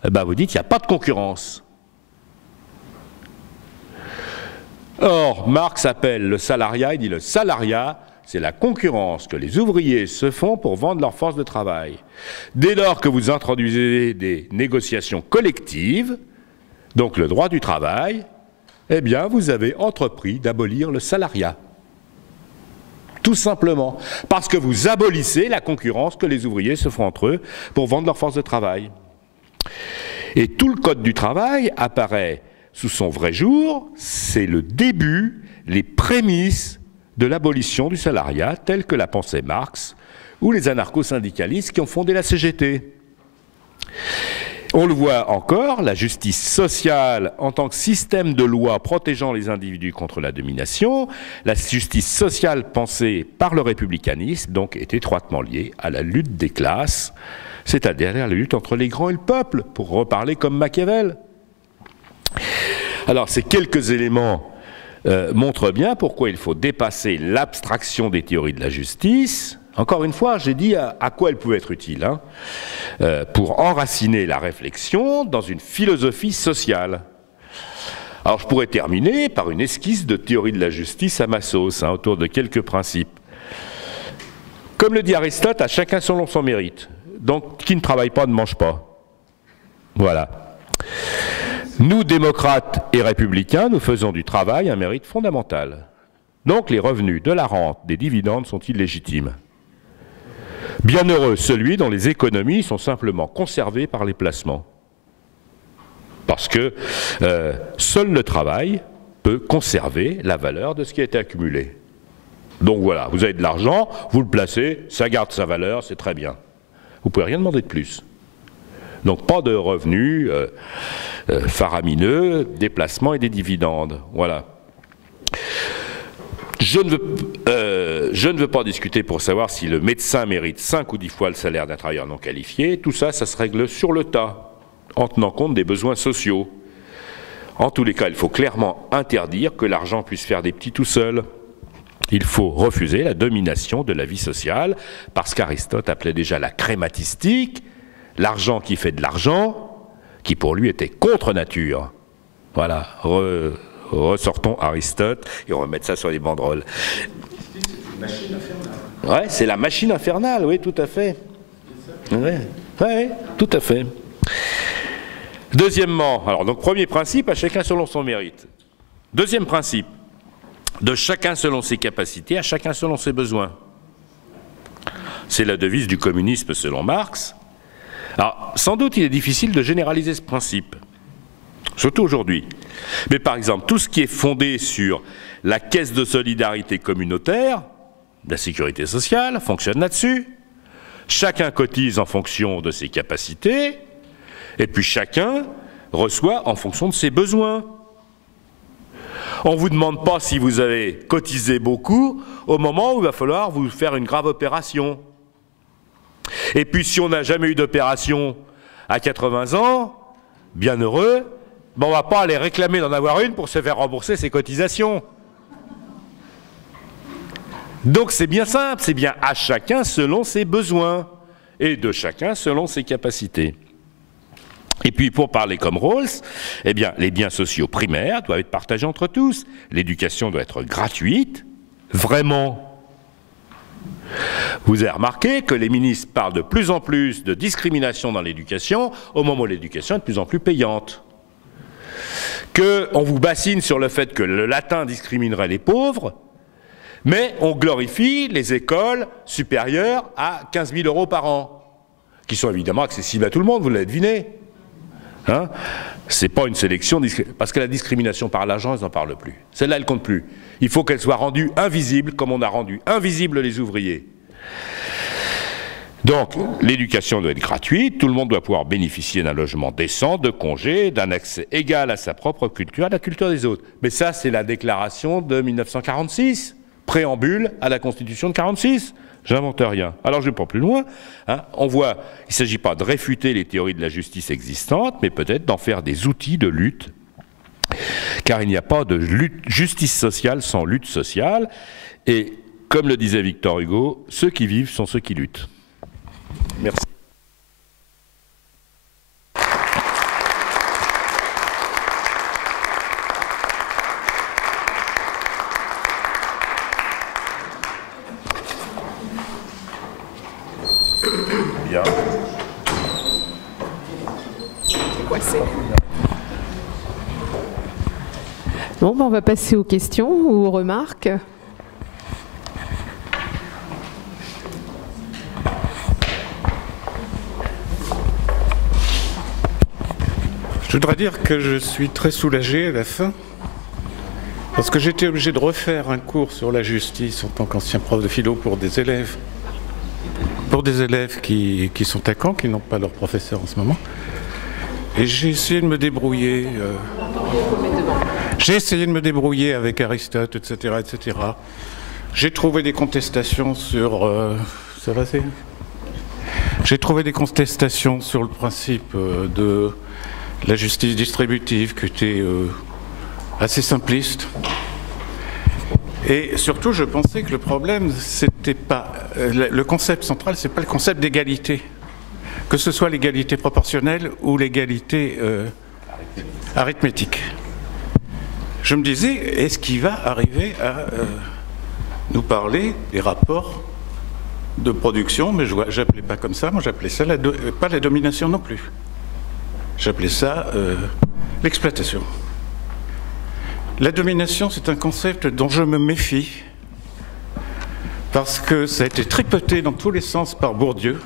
eh ben vous dites qu'il n'y a pas de concurrence. Or, Marx appelle le salariat, il dit le salariat, c'est la concurrence que les ouvriers se font pour vendre leur force de travail. Dès lors que vous introduisez des négociations collectives, donc le droit du travail, eh bien vous avez entrepris d'abolir le salariat. Tout simplement, parce que vous abolissez la concurrence que les ouvriers se font entre eux pour vendre leur force de travail. Et tout le Code du travail apparaît sous son vrai jour, c'est le début, les prémices de l'abolition du salariat, tel que l'a pensé Marx ou les anarcho-syndicalistes qui ont fondé la CGT. On le voit encore, la justice sociale en tant que système de loi protégeant les individus contre la domination, la justice sociale pensée par le républicanisme, donc, est étroitement liée à la lutte des classes, c'est-à-dire la lutte entre les grands et le peuple, pour reparler comme Machiavel. Alors, ces quelques éléments montrent bien pourquoi il faut dépasser l'abstraction des théories de la justice. Encore une fois, j'ai dit à quoi elles pouvaient être utiles, hein, pour enraciner la réflexion dans une philosophie sociale. Alors je pourrais terminer par une esquisse de théorie de la justice à ma sauce, hein, autour de quelques principes. Comme le dit Aristote, à chacun selon son mérite. Donc qui ne travaille pas ne mange pas. Voilà. Nous, démocrates et républicains, nous faisons du travail un mérite fondamental. Donc les revenus de la rente, des dividendes sont illégitimes. Bienheureux celui dont les économies sont simplement conservées par les placements. Parce que seul le travail peut conserver la valeur de ce qui a été accumulé. Donc voilà, vous avez de l'argent, vous le placez, ça garde sa valeur, c'est très bien. Vous ne pouvez rien demander de plus. Donc pas de revenus faramineux, des placements et des dividendes. Voilà. Je ne veux pas discuter pour savoir si le médecin mérite 5 ou 10 fois le salaire d'un travailleur non qualifié. Tout ça, ça se règle sur le tas, en tenant compte des besoins sociaux. En tous les cas, il faut clairement interdire que l'argent puisse faire des petits tout seul. Il faut refuser la domination de la vie sociale, parce qu'Aristote appelait déjà la crématistique, l'argent qui fait de l'argent, qui pour lui était contre nature. Voilà. Ressortons Aristote et on va mettre ça sur les banderoles. Machine infernale. Ouais, c'est la machine infernale, oui, tout à fait. Ouais, tout à fait. Deuxièmement, alors donc premier principe, à chacun selon son mérite. Deuxième principe, de chacun selon ses capacités, à chacun selon ses besoins. C'est la devise du communisme selon Marx. Alors, sans doute, il est difficile de généraliser ce principe, surtout aujourd'hui. Mais par exemple, tout ce qui est fondé sur la caisse de solidarité communautaire, la sécurité sociale, fonctionne là-dessus. Chacun cotise en fonction de ses capacités, et puis chacun reçoit en fonction de ses besoins. On ne vous demande pas si vous avez cotisé beaucoup au moment où il va falloir vous faire une grave opération. Et puis si on n'a jamais eu d'opération à 80 ans, bien heureux, ben on ne va pas aller réclamer d'en avoir une pour se faire rembourser ses cotisations. Donc c'est bien simple, c'est bien à chacun selon ses besoins et de chacun selon ses capacités. Et puis pour parler comme Rawls, eh bien, les biens sociaux primaires doivent être partagés entre tous. L'éducation doit être gratuite, vraiment. Vous avez remarqué que les ministres parlent de plus en plus de discrimination dans l'éducation, au moment où l'éducation est de plus en plus payante. Qu'on vous bassine sur le fait que le latin discriminerait les pauvres, mais on glorifie les écoles supérieures à 15 000 € par an, qui sont évidemment accessibles à tout le monde, vous l'avez deviné. Hein, c'est pas une sélection, parce que la discrimination par l'argent, ils n'en parlent plus. Celle-là, elle compte plus. Il faut qu'elle soit rendue invisible, comme on a rendu invisibles les ouvriers. Donc, l'éducation doit être gratuite, tout le monde doit pouvoir bénéficier d'un logement décent, de congés, d'un accès égal à sa propre culture, à la culture des autres. Mais ça, c'est la déclaration de 1946, préambule à la Constitution de 1946. J'invente rien. Alors je ne vais pas plus loin. Hein. On voit, il ne s'agit pas de réfuter les théories de la justice existantes, mais peut-être d'en faire des outils de lutte. Car il n'y a pas de justice sociale sans lutte sociale. Et comme le disait Victor Hugo, ceux qui vivent sont ceux qui luttent. Merci. Bien. Bon, ben on va passer aux questions ou aux remarques. Je voudrais dire que je suis très soulagé à la fin, parce que j'étais obligé de refaire un cours sur la justice en tant qu'ancien prof de philo pour des élèves qui sont à Caen, qui n'ont pas leur professeur en ce moment. Et j'ai essayé de me débrouiller. J'ai essayé de me débrouiller avec Aristote, etc., etc. J'ai trouvé des contestations sur... ça va, c'est... J'ai trouvé des contestations sur le principe de la justice distributive qui était assez simpliste. Et surtout, je pensais que le problème, c'était pas... le concept central, c'est pas le concept d'égalité. Que ce soit l'égalité proportionnelle ou l'égalité arithmétique. Je me disais, est-ce qu'il va arriver à nous parler des rapports de production, mais je n'appelais pas comme ça, moi j'appelais ça pas la domination non plus. J'appelais ça l'exploitation. La domination, c'est un concept dont je me méfie, parce que ça a été tripoté dans tous les sens par Bourdieu.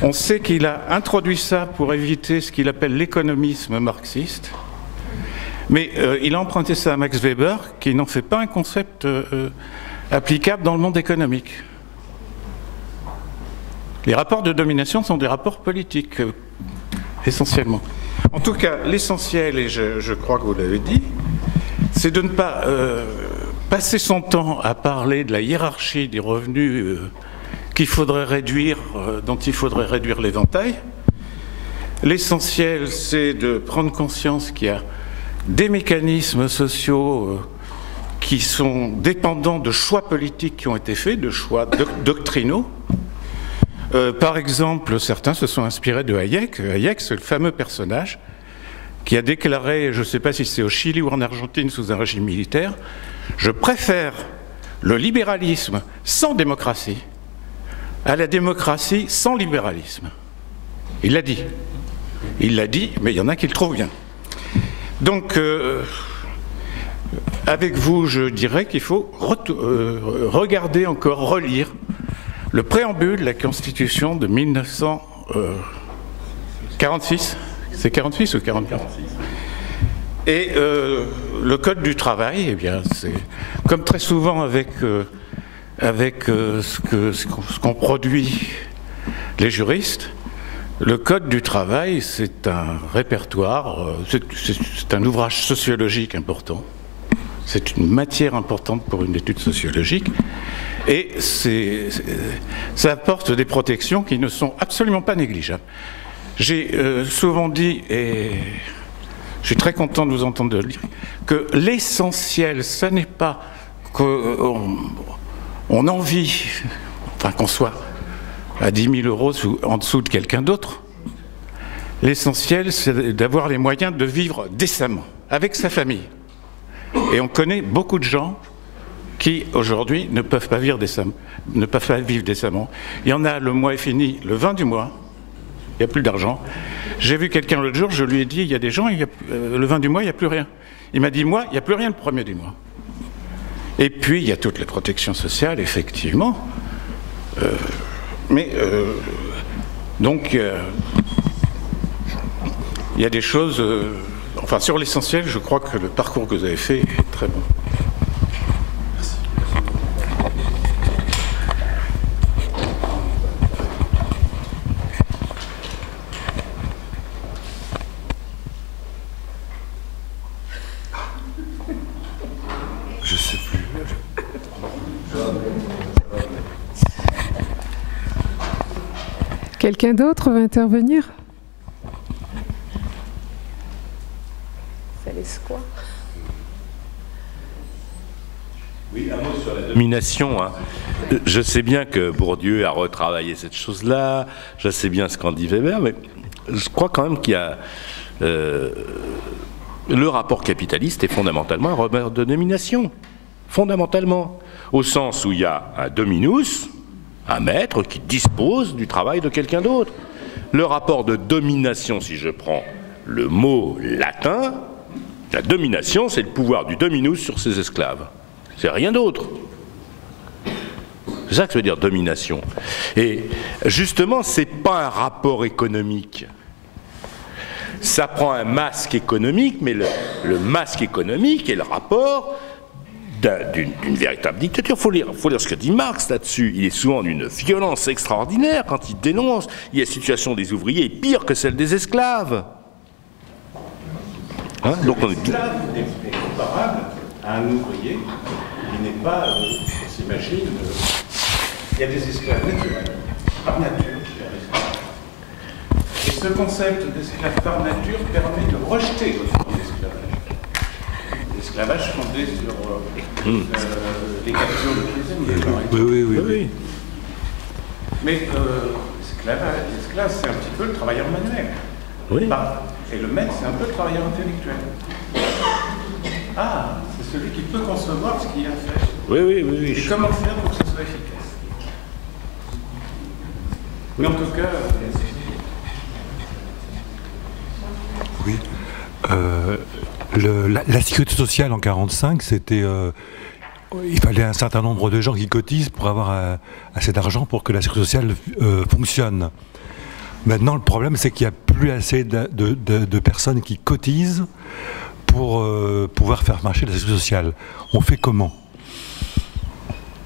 On sait qu'il a introduit ça pour éviter ce qu'il appelle l'économisme marxiste, mais il a emprunté ça à Max Weber, qui n'en fait pas un concept applicable dans le monde économique. Les rapports de domination sont des rapports politiques, essentiellement. En tout cas, l'essentiel, et je crois que vous l'avez dit, c'est de ne pas passer son temps à parler de la hiérarchie des revenus qu'il faudrait réduire, dont il faudrait réduire l'éventail. L'essentiel, c'est de prendre conscience qu'il y a des mécanismes sociaux qui sont dépendants de choix politiques qui ont été faits, de choix doctrinaux. Par exemple, certains se sont inspirés de Hayek. Hayek, c'est le fameux personnage qui a déclaré, je ne sais pas si c'est au Chili ou en Argentine sous un régime militaire, « Je préfère le libéralisme sans démocratie à la démocratie sans libéralisme. » Il l'a dit. Il l'a dit, mais il y en a qui le trouvent bien. Donc, avec vous, je dirais qu'il faut regarder encore, relire le préambule de la Constitution de 1946, c'est 46 ou 44 ? Et le Code du travail, eh bien, c'est comme très souvent avec ce qu'ont produit les juristes, le Code du travail, c'est un répertoire, c'est un ouvrage sociologique important, c'est une matière importante pour une étude sociologique. Et ça apporte des protections qui ne sont absolument pas négligeables. J'ai souvent dit, et je suis très content de vous entendre le dire, que l'essentiel, ce n'est pas qu'on envie, enfin qu'on soit à 10 000 € en dessous de quelqu'un d'autre. L'essentiel, c'est d'avoir les moyens de vivre décemment, avec sa famille. Et on connaît beaucoup de gens qui, aujourd'hui, ne peuvent pas vivre décemment. Il y en a, le mois est fini, le 20 du mois, il n'y a plus d'argent. J'ai vu quelqu'un l'autre jour, je lui ai dit, il y a des gens, le 20 du mois, il n'y a plus rien. Il m'a dit, moi, il n'y a plus rien le 1er du mois. Et puis, il y a toutes les protections sociales, effectivement. Donc, il y a des choses... enfin, sur l'essentiel, je crois que le parcours que vous avez fait est très bon. Je sais plus. Quelqu'un d'autre veut intervenir ? Ça laisse quoi ? Oui, un mot sur la domination. Hein. Je sais bien que Bourdieu a retravaillé cette chose-là, je sais bien ce qu'en dit Weber, mais je crois quand même qu'il y a... le rapport capitaliste est fondamentalement un rapport de domination. Fondamentalement. Au sens où il y a un dominus, un maître qui dispose du travail de quelqu'un d'autre. Le rapport de domination, si je prends le mot latin, la domination, c'est le pouvoir du dominus sur ses esclaves. C'est rien d'autre. C'est ça que ça veut dire domination. Et justement, ce n'est pas un rapport économique. Ça prend un masque économique, mais le masque économique est le rapport d'une véritable dictature. Il faut lire ce que dit Marx là-dessus. Il est souvent d'une violence extraordinaire quand il dénonce. La situation des ouvriers est pire que celle des esclaves. Hein, donc on est... L'esclave est comparable à un ouvrier qui n'est pas, on s'imagine, il y a des esclaves naturels, par nature. Et ce concept d'esclave par nature permet de rejeter le forme d'esclavage. L'esclavage fondé sur les captures de prisonniers, par exemple. Oui. Mais l'esclave, c'est un petit peu le travailleur manuel. Oui. Et le maître, c'est un peu le travailleur intellectuel. Ah, c'est celui qui peut concevoir ce qu'il a fait. Oui. Et comment faire pour que ce soit efficace. Mais en tout cas... Oui. La sécurité sociale en 1945, c'était... il fallait un certain nombre de gens qui cotisent pour avoir assez d'argent pour que la sécurité sociale fonctionne. Maintenant, le problème, c'est qu'il n'y a plus assez de personnes qui cotisent pour pouvoir faire marcher la sécurité sociale. On fait comment?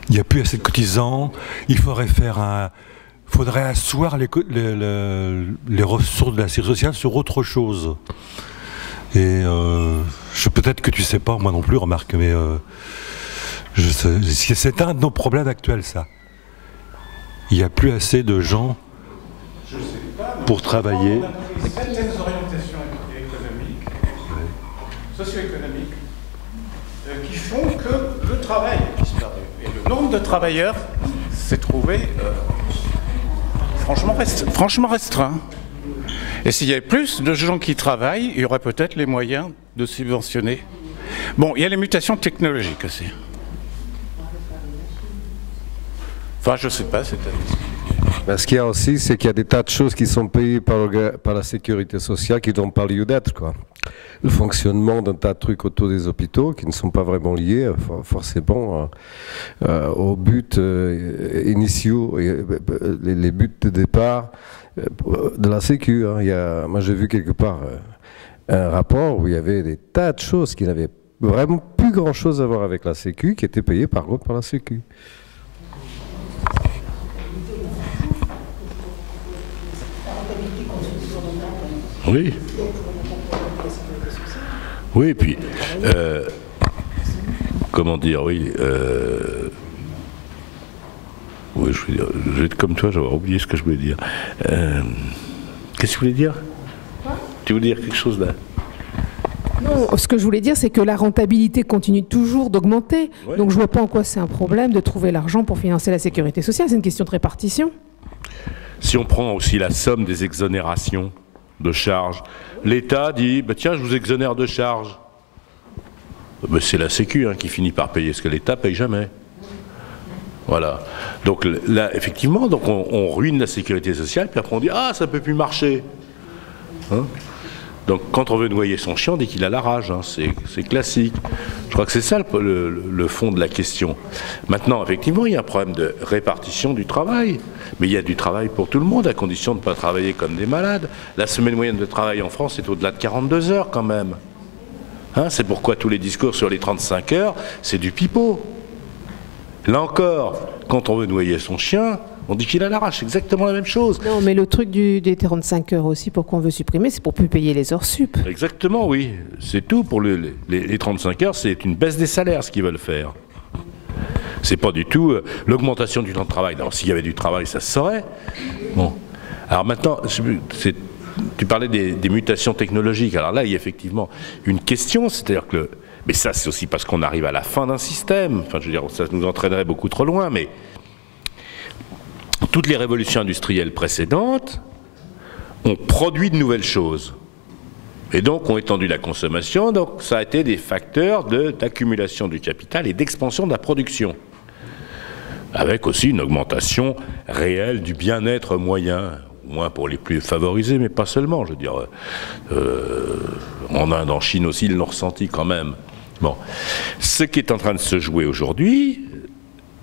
Il n'y a plus assez de cotisants. Il faudrait asseoir les ressources de la sécurité sociale sur autre chose. Et peut-être que tu ne sais pas, moi non plus, remarque, mais c'est un de nos problèmes actuels, ça. Il n'y a plus assez de gens pour travailler. On a pris certaines orientations économiques, socio-économiques, qui font que le travail a disparu. Et le nombre de travailleurs s'est trouvé franchement restreint. Et s'il y avait plus de gens qui travaillent, il y aurait peut-être les moyens de subventionner. Bon, il y a les mutations technologiques aussi. Enfin, je ne sais pas, c'est Ben, ce qu'il y a aussi, c'est qu'il y a des tas de choses qui sont payées par la sécurité sociale qui n'ont pas lieu d'être, quoi. Le fonctionnement d'un tas de trucs autour des hôpitaux qui ne sont pas vraiment liés forcément aux buts initiaux, les buts de départ de la Sécu. Hein. Moi j'ai vu quelque part un rapport où il y avait des tas de choses qui n'avaient vraiment plus grand chose à voir avec la Sécu, qui étaient payées par contre par la Sécu. Oui. Oui, et puis, comment dire, oui, oui, je vais être comme toi, j'aurais oublié ce que je voulais dire. Qu'est-ce que tu voulais dire? Tu voulais dire quelque chose là? Non, ce que je voulais dire, c'est que la rentabilité continue toujours d'augmenter. Ouais. Donc je ne vois pas en quoi c'est un problème de trouver l'argent pour financer la sécurité sociale. C'est une question de répartition. Si on prend aussi la somme des exonérations de charges, l'État dit bah, tiens, je vous exonère de charges. Bah, c'est la Sécu qui finit par payer, ce que l'État ne paye jamais. Voilà. Donc là, effectivement, donc on ruine la sécurité sociale, puis après on dit ah, ça ne peut plus marcher. Hein? Donc quand on veut noyer son chien, on dit qu'il a la rage, hein. C'est classique. Je crois que c'est ça le fond de la question. Maintenant, effectivement, il y a un problème de répartition du travail, mais il y a du travail pour tout le monde, à condition de ne pas travailler comme des malades. La semaine moyenne de travail en France est au-delà de 42 heures quand même. Hein, c'est pourquoi tous les discours sur les 35 heures, c'est du pipeau. Là encore, quand on veut noyer son chien, on dit qu'il a la rage, c'est exactement la même chose. Non, mais le truc des 35 heures aussi, pourquoi on veut supprimer, c'est pour plus payer les heures sup. Exactement, oui. C'est tout. Pour les 35 heures, c'est une baisse des salaires, ce qu'ils veulent faire. C'est pas du tout l'augmentation du temps de travail. Alors, s'il y avait du travail, ça se saurait. Bon. Alors maintenant, tu parlais des mutations technologiques. Alors là, il y a effectivement une question, c'est-à-dire que... Mais ça, c'est aussi parce qu'on arrive à la fin d'un système. Enfin, je veux dire, ça nous entraînerait beaucoup trop loin, mais... Toutes les révolutions industrielles précédentes ont produit de nouvelles choses et donc ont étendu la consommation, donc ça a été des facteurs d'accumulation du capital et d'expansion de la production, avec aussi une augmentation réelle du bien-être moyen, au moins pour les plus favorisés, mais pas seulement, je veux dire, en Inde, en Chine aussi, ils l'ont ressenti quand même. Bon. Ce qui est en train de se jouer aujourd'hui,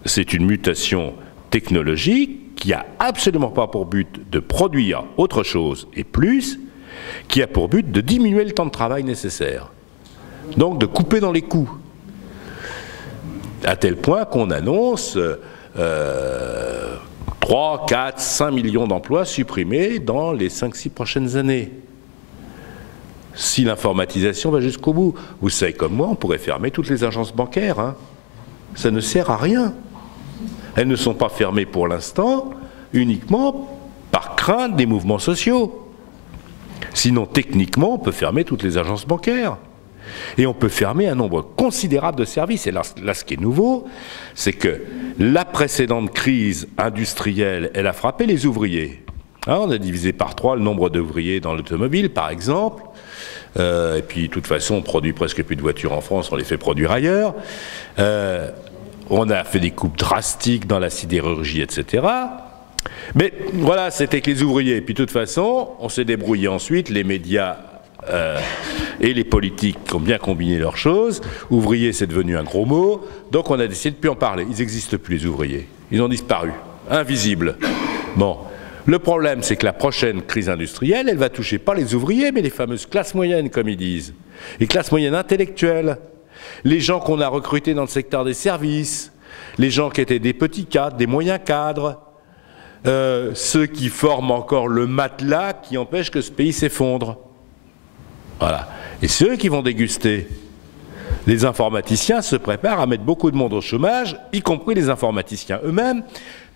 c'est une mutation technologique qui n'a absolument pas pour but de produire autre chose et plus, qui a pour but de diminuer le temps de travail nécessaire. Donc de couper dans les coûts. À tel point qu'on annonce 3, 4, 5 millions d'emplois supprimés dans les 5-6 prochaines années. si l'informatisation va jusqu'au bout. Vous savez comme moi, on pourrait fermer toutes les agences bancaires. Hein. Ça ne sert à rien. Elles ne sont pas fermées pour l'instant uniquement par crainte des mouvements sociaux. Sinon, techniquement, on peut fermer toutes les agences bancaires. Et on peut fermer un nombre considérable de services. Et là, ce qui est nouveau, c'est que la précédente crise industrielle, elle a frappé les ouvriers. Hein, on a divisé par 3 le nombre d'ouvriers dans l'automobile, par exemple. Et puis, de toute façon, on produit presque plus de voitures en France, on les fait produire ailleurs. On a fait des coupes drastiques dans la sidérurgie, etc. Mais voilà, c'était que les ouvriers. Et puis, de toute façon, on s'est débrouillé ensuite, les médias et les politiques ont bien combiné leurs choses. Ouvrier, c'est devenu un gros mot. Donc, on a décidé de ne plus en parler. Ils n'existent plus, les ouvriers. Ils ont disparu. Invisibles. Bon. Le problème, c'est que la prochaine crise industrielle, elle va toucher pas les ouvriers, mais les fameuses classes moyennes, comme ils disent. Les classes moyennes intellectuelles. Les gens qu'on a recrutés dans le secteur des services. Les gens qui étaient des petits cadres, des moyens cadres. Ceux qui forment encore le matelas qui empêche que ce pays s'effondre. Voilà. Et c'est eux qui vont déguster. Les informaticiens se préparent à mettre beaucoup de monde au chômage, y compris les informaticiens eux-mêmes,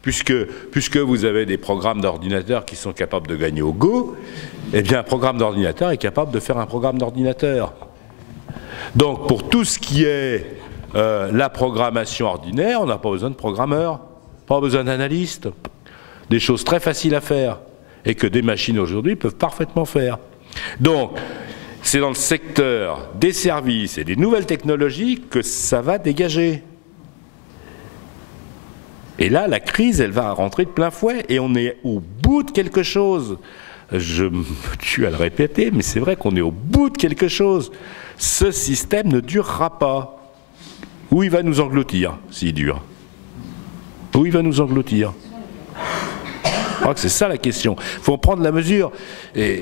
puisque vous avez des programmes d'ordinateur qui sont capables de gagner au Go, eh bien un programme d'ordinateur est capable de faire un programme d'ordinateur. Donc pour tout ce qui est la programmation ordinaire, on n'a pas besoin de programmeurs, pas besoin d'analystes, des choses très faciles à faire, et que des machines aujourd'hui peuvent parfaitement faire. Donc, c'est dans le secteur des services et des nouvelles technologies que ça va dégager. Et là, la crise, elle va rentrer de plein fouet et on est au bout de quelque chose. Je me tue à le répéter, mais c'est vrai qu'on est au bout de quelque chose. Ce système ne durera pas. Ou il va nous engloutir, s'il dure. Ou il va nous engloutir. Je crois que c'est ça la question. Il faut en prendre la mesure. Et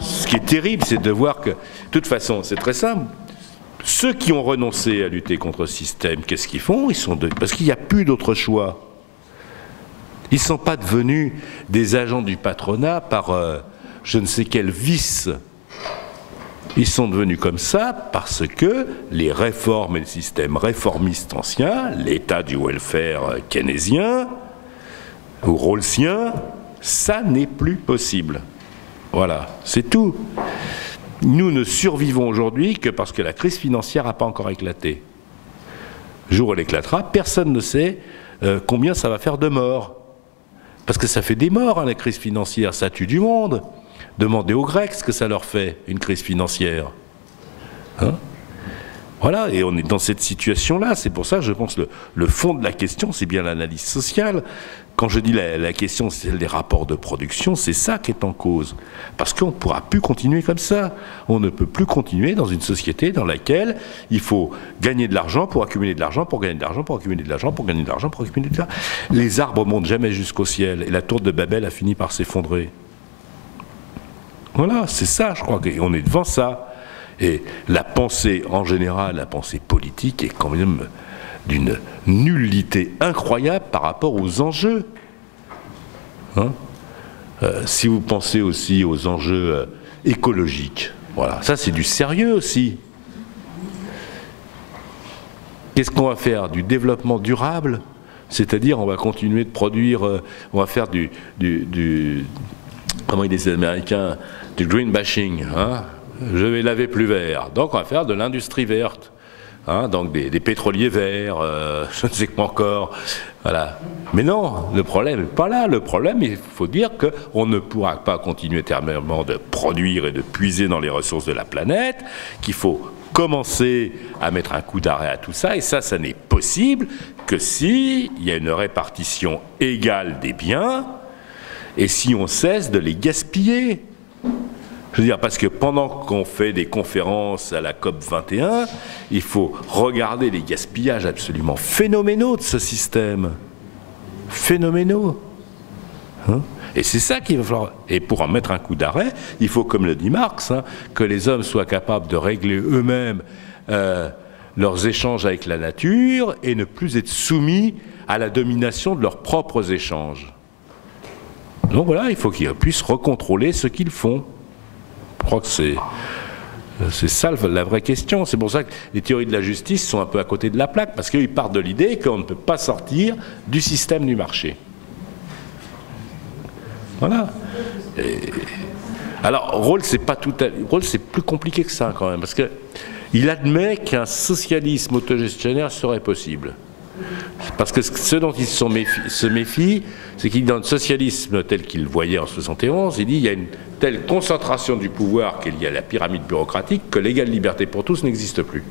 ce qui est terrible, c'est de voir que, de toute façon, c'est très simple. Ceux qui ont renoncé à lutter contre ce système, qu'est-ce qu'ils font? Parce qu'il n'y a plus d'autre choix. Ils ne sont pas devenus des agents du patronat par je ne sais quel vice. Ils sont devenus comme ça parce que les réformes et le système réformiste ancien, l'état du welfare keynésien ou rawlsien, ça n'est plus possible. Voilà, c'est tout. Nous ne survivons aujourd'hui que parce que la crise financière n'a pas encore éclaté. Le jour où elle éclatera, personne ne sait combien ça va faire de morts. Parce que ça fait des morts, hein, la crise financière, ça tue du monde. Demandez aux Grecs ce que ça leur fait, une crise financière. Hein? Voilà, et on est dans cette situation-là. C'est pour ça que je pense que le fond de la question, c'est bien l'analyse sociale. Quand je dis la question, c'est celle des rapports de production, c'est ça qui est en cause. Parce qu'on ne pourra plus continuer comme ça. On ne peut plus continuer dans une société dans laquelle il faut gagner de l'argent pour accumuler de l'argent, pour gagner de l'argent, pour accumuler de l'argent, pour gagner de l'argent, pour accumuler de l'argent. Les arbres ne montent jamais jusqu'au ciel et la tour de Babel a fini par s'effondrer. Voilà, c'est ça, je crois qu'on est devant ça. Et la pensée, en général, la pensée politique est quand même d'une nullité incroyable par rapport aux enjeux. Hein? Si vous pensez aussi aux enjeux écologiques, voilà, ça c'est du sérieux aussi. Qu'est-ce qu'on va faire? Du développement durable? C'est-à-dire on va continuer de produire, on va faire comment ils disent les Américains, du green bashing, hein? Je vais laver plus vert. Donc on va faire de l'industrie verte. Hein, donc des pétroliers verts, je ne sais quoi encore. Voilà. Mais non, le problème n'est pas là. Le problème, il faut dire qu'on ne pourra pas continuer éternellement de produire et de puiser dans les ressources de la planète, qu'il faut commencer à mettre un coup d'arrêt à tout ça. Et ça n'est possible que s'il y a une répartition égale des biens et si on cesse de les gaspiller. Je veux dire, parce que pendant qu'on fait des conférences à la COP 21, il faut regarder les gaspillages absolument phénoménaux de ce système. Phénoménaux. Hein? Et c'est ça qu'il va falloir. Et pour en mettre un coup d'arrêt, il faut, comme le dit Marx, hein, que les hommes soient capables de régler eux-mêmes leurs échanges avec la nature et ne plus être soumis à la domination de leurs propres échanges. Donc voilà, il faut qu'ils puissent recontrôler ce qu'ils font. Je crois que C'est ça la vraie question. C'est pour ça que les théories de la justice sont un peu à côté de la plaque, parce qu'ils partent de l'idée qu'on ne peut pas sortir du système du marché. Voilà. Alors, Rawls, c'est plus compliqué que ça quand même, parce qu'il admet qu'un socialisme autogestionnaire serait possible. Parce que ce dont il se méfie, c'est qu'il, dans le socialisme tel qu'il le voyait en 71, il dit qu'il y a une telle concentration du pouvoir qu'il y a la pyramide bureaucratique que l'égale liberté pour tous n'existe plus.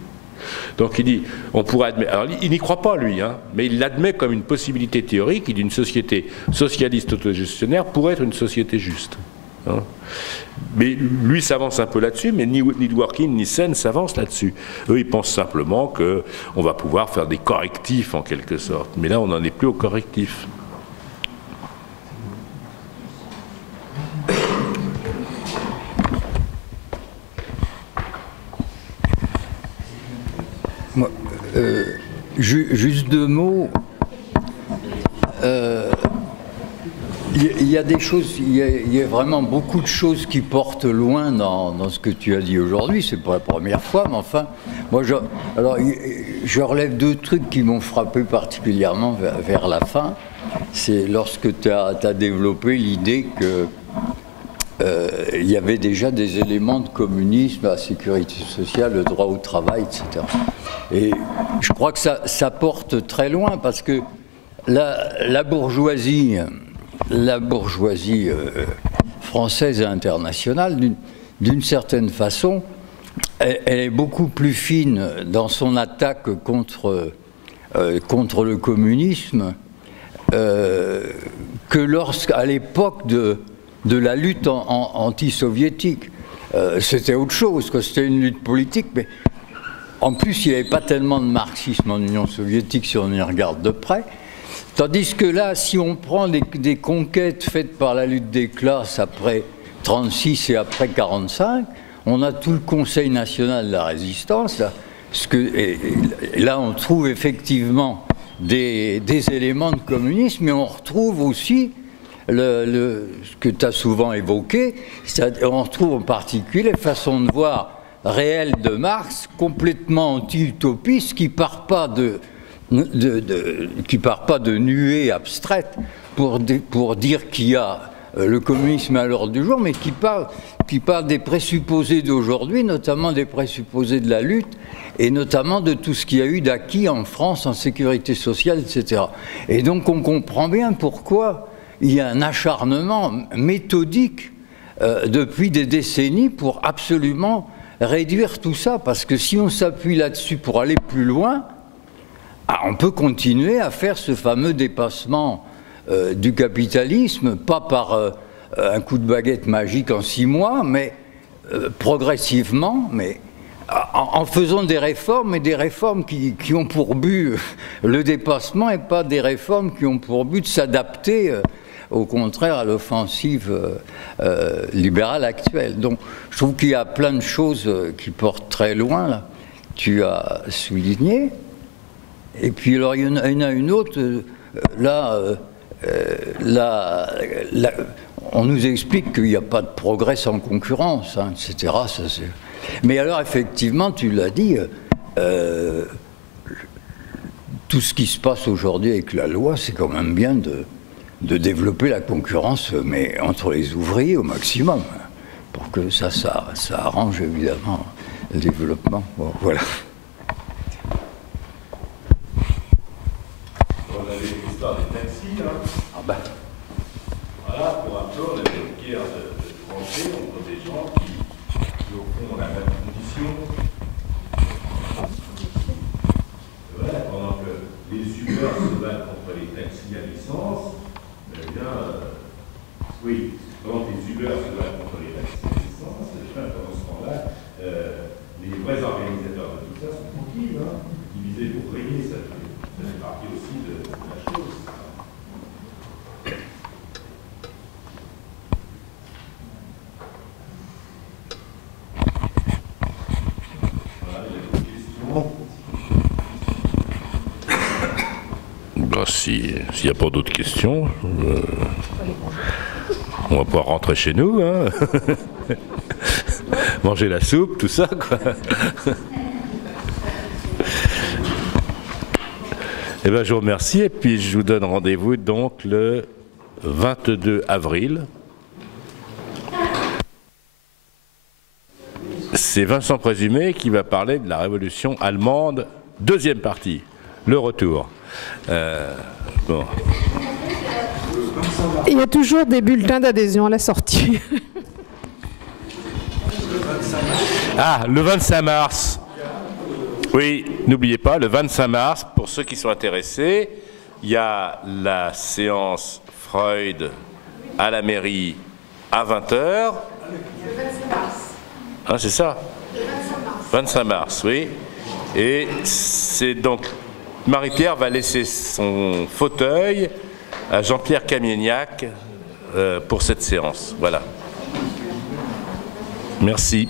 Donc il dit, on pourrait admettre, alors il n'y croit pas lui, hein, mais il l'admet comme une possibilité théorique, il dit une société socialiste autogestionnaire pourrait être une société juste. Hein. Mais lui s'avance un peu là-dessus, mais ni Dworkin ni Sen s'avancent là-dessus. Eux, ils pensent simplement qu'on va pouvoir faire des correctifs en quelque sorte. Mais là, on n'en est plus au correctif. Moi, juste deux mots. Il y a des choses, il y a vraiment beaucoup de choses qui portent loin dans ce que tu as dit aujourd'hui. C'est pas la première fois, mais enfin, moi, je relève deux trucs qui m'ont frappé particulièrement vers la fin. C'est lorsque tu as développé l'idée que il y avait déjà des éléments de communisme, la sécurité sociale, le droit au travail, etc. Et je crois que ça porte très loin, parce que la bourgeoisie française et internationale, d'une certaine façon, elle est beaucoup plus fine dans son attaque contre le communisme que lorsqu'à l'époque de la lutte anti-soviétique. C'était autre chose, c'était une lutte politique, mais en plus il n'y avait pas tellement de marxisme en Union soviétique si on y regarde de près. Tandis que là, si on prend des conquêtes faites par la lutte des classes après 1936 et après 1945, on a tout le Conseil national de la résistance. Là, et là on trouve effectivement des éléments de communisme, mais on retrouve aussi ce que tu as souvent évoqué, on retrouve en particulier les façons de voir réelles de Marx, complètement anti-utopistes, qui ne part pas de nuées abstraites pour dire qu'il y a le communisme à l'ordre du jour, mais qui parle des présupposés d'aujourd'hui, notamment des présupposés de la lutte, et notamment de tout ce qu'il y a eu d'acquis en France, en sécurité sociale, etc. Et donc on comprend bien pourquoi il y a un acharnement méthodique depuis des décennies pour absolument réduire tout ça, parce que si on s'appuie là-dessus pour aller plus loin, on peut continuer à faire ce fameux dépassement du capitalisme, pas par un coup de baguette magique en 6 mois, mais progressivement, mais en faisant des réformes, mais des réformes qui ont pour but le dépassement et pas des réformes qui ont pour but de s'adapter au contraire à l'offensive libérale actuelle. Donc je trouve qu'il y a plein de choses qui portent très loin, là. Tu as souligné. Et puis alors il y en a une autre, on nous explique qu'il n'y a pas de progrès sans concurrence, hein, etc. Mais alors effectivement, tu l'as dit, tout ce qui se passe aujourd'hui avec la loi, c'est quand même bien de développer la concurrence, mais entre les ouvriers au maximum, pour que ça arrange évidemment le développement. Bon, voilà. On avait l'histoire des taxis, là. Ah ben. Voilà, pour un peu, on avait une guerre de tranchées entre des gens qui au fond, ont la même condition. Voilà, pendant que les Uber se battent contre les taxis à licence, eh bien, oui, pendant que les Uber se battent contre les taxis à licence, pendant ce temps-là, les vrais organisateurs de tout ça sont tranquilles, hein, divisés pour régner, ça fait partie aussi de la chose. Voilà, il y a des questions. Ben, s'il n'y a pas d'autres questions, on va pouvoir rentrer chez nous. Hein. manger la soupe, tout ça, quoi. Eh bien, je vous remercie et puis je vous donne rendez-vous donc le 22 avril. C'est Vincent Présumé qui va parler de la Révolution allemande, deuxième partie, le retour. Bon. Il y a toujours des bulletins d'adhésion à la sortie. Ah, le 25 mars. Oui, n'oubliez pas, le 25 mars, pour ceux qui sont intéressés, il y a la séance Freud à la mairie à 20h. Le 25 mars. Ah, c'est ça? Le 25 mars, oui. Et c'est donc, Marie-Pierre va laisser son fauteuil à Jean-Pierre Camiegnac pour cette séance. Voilà. Merci.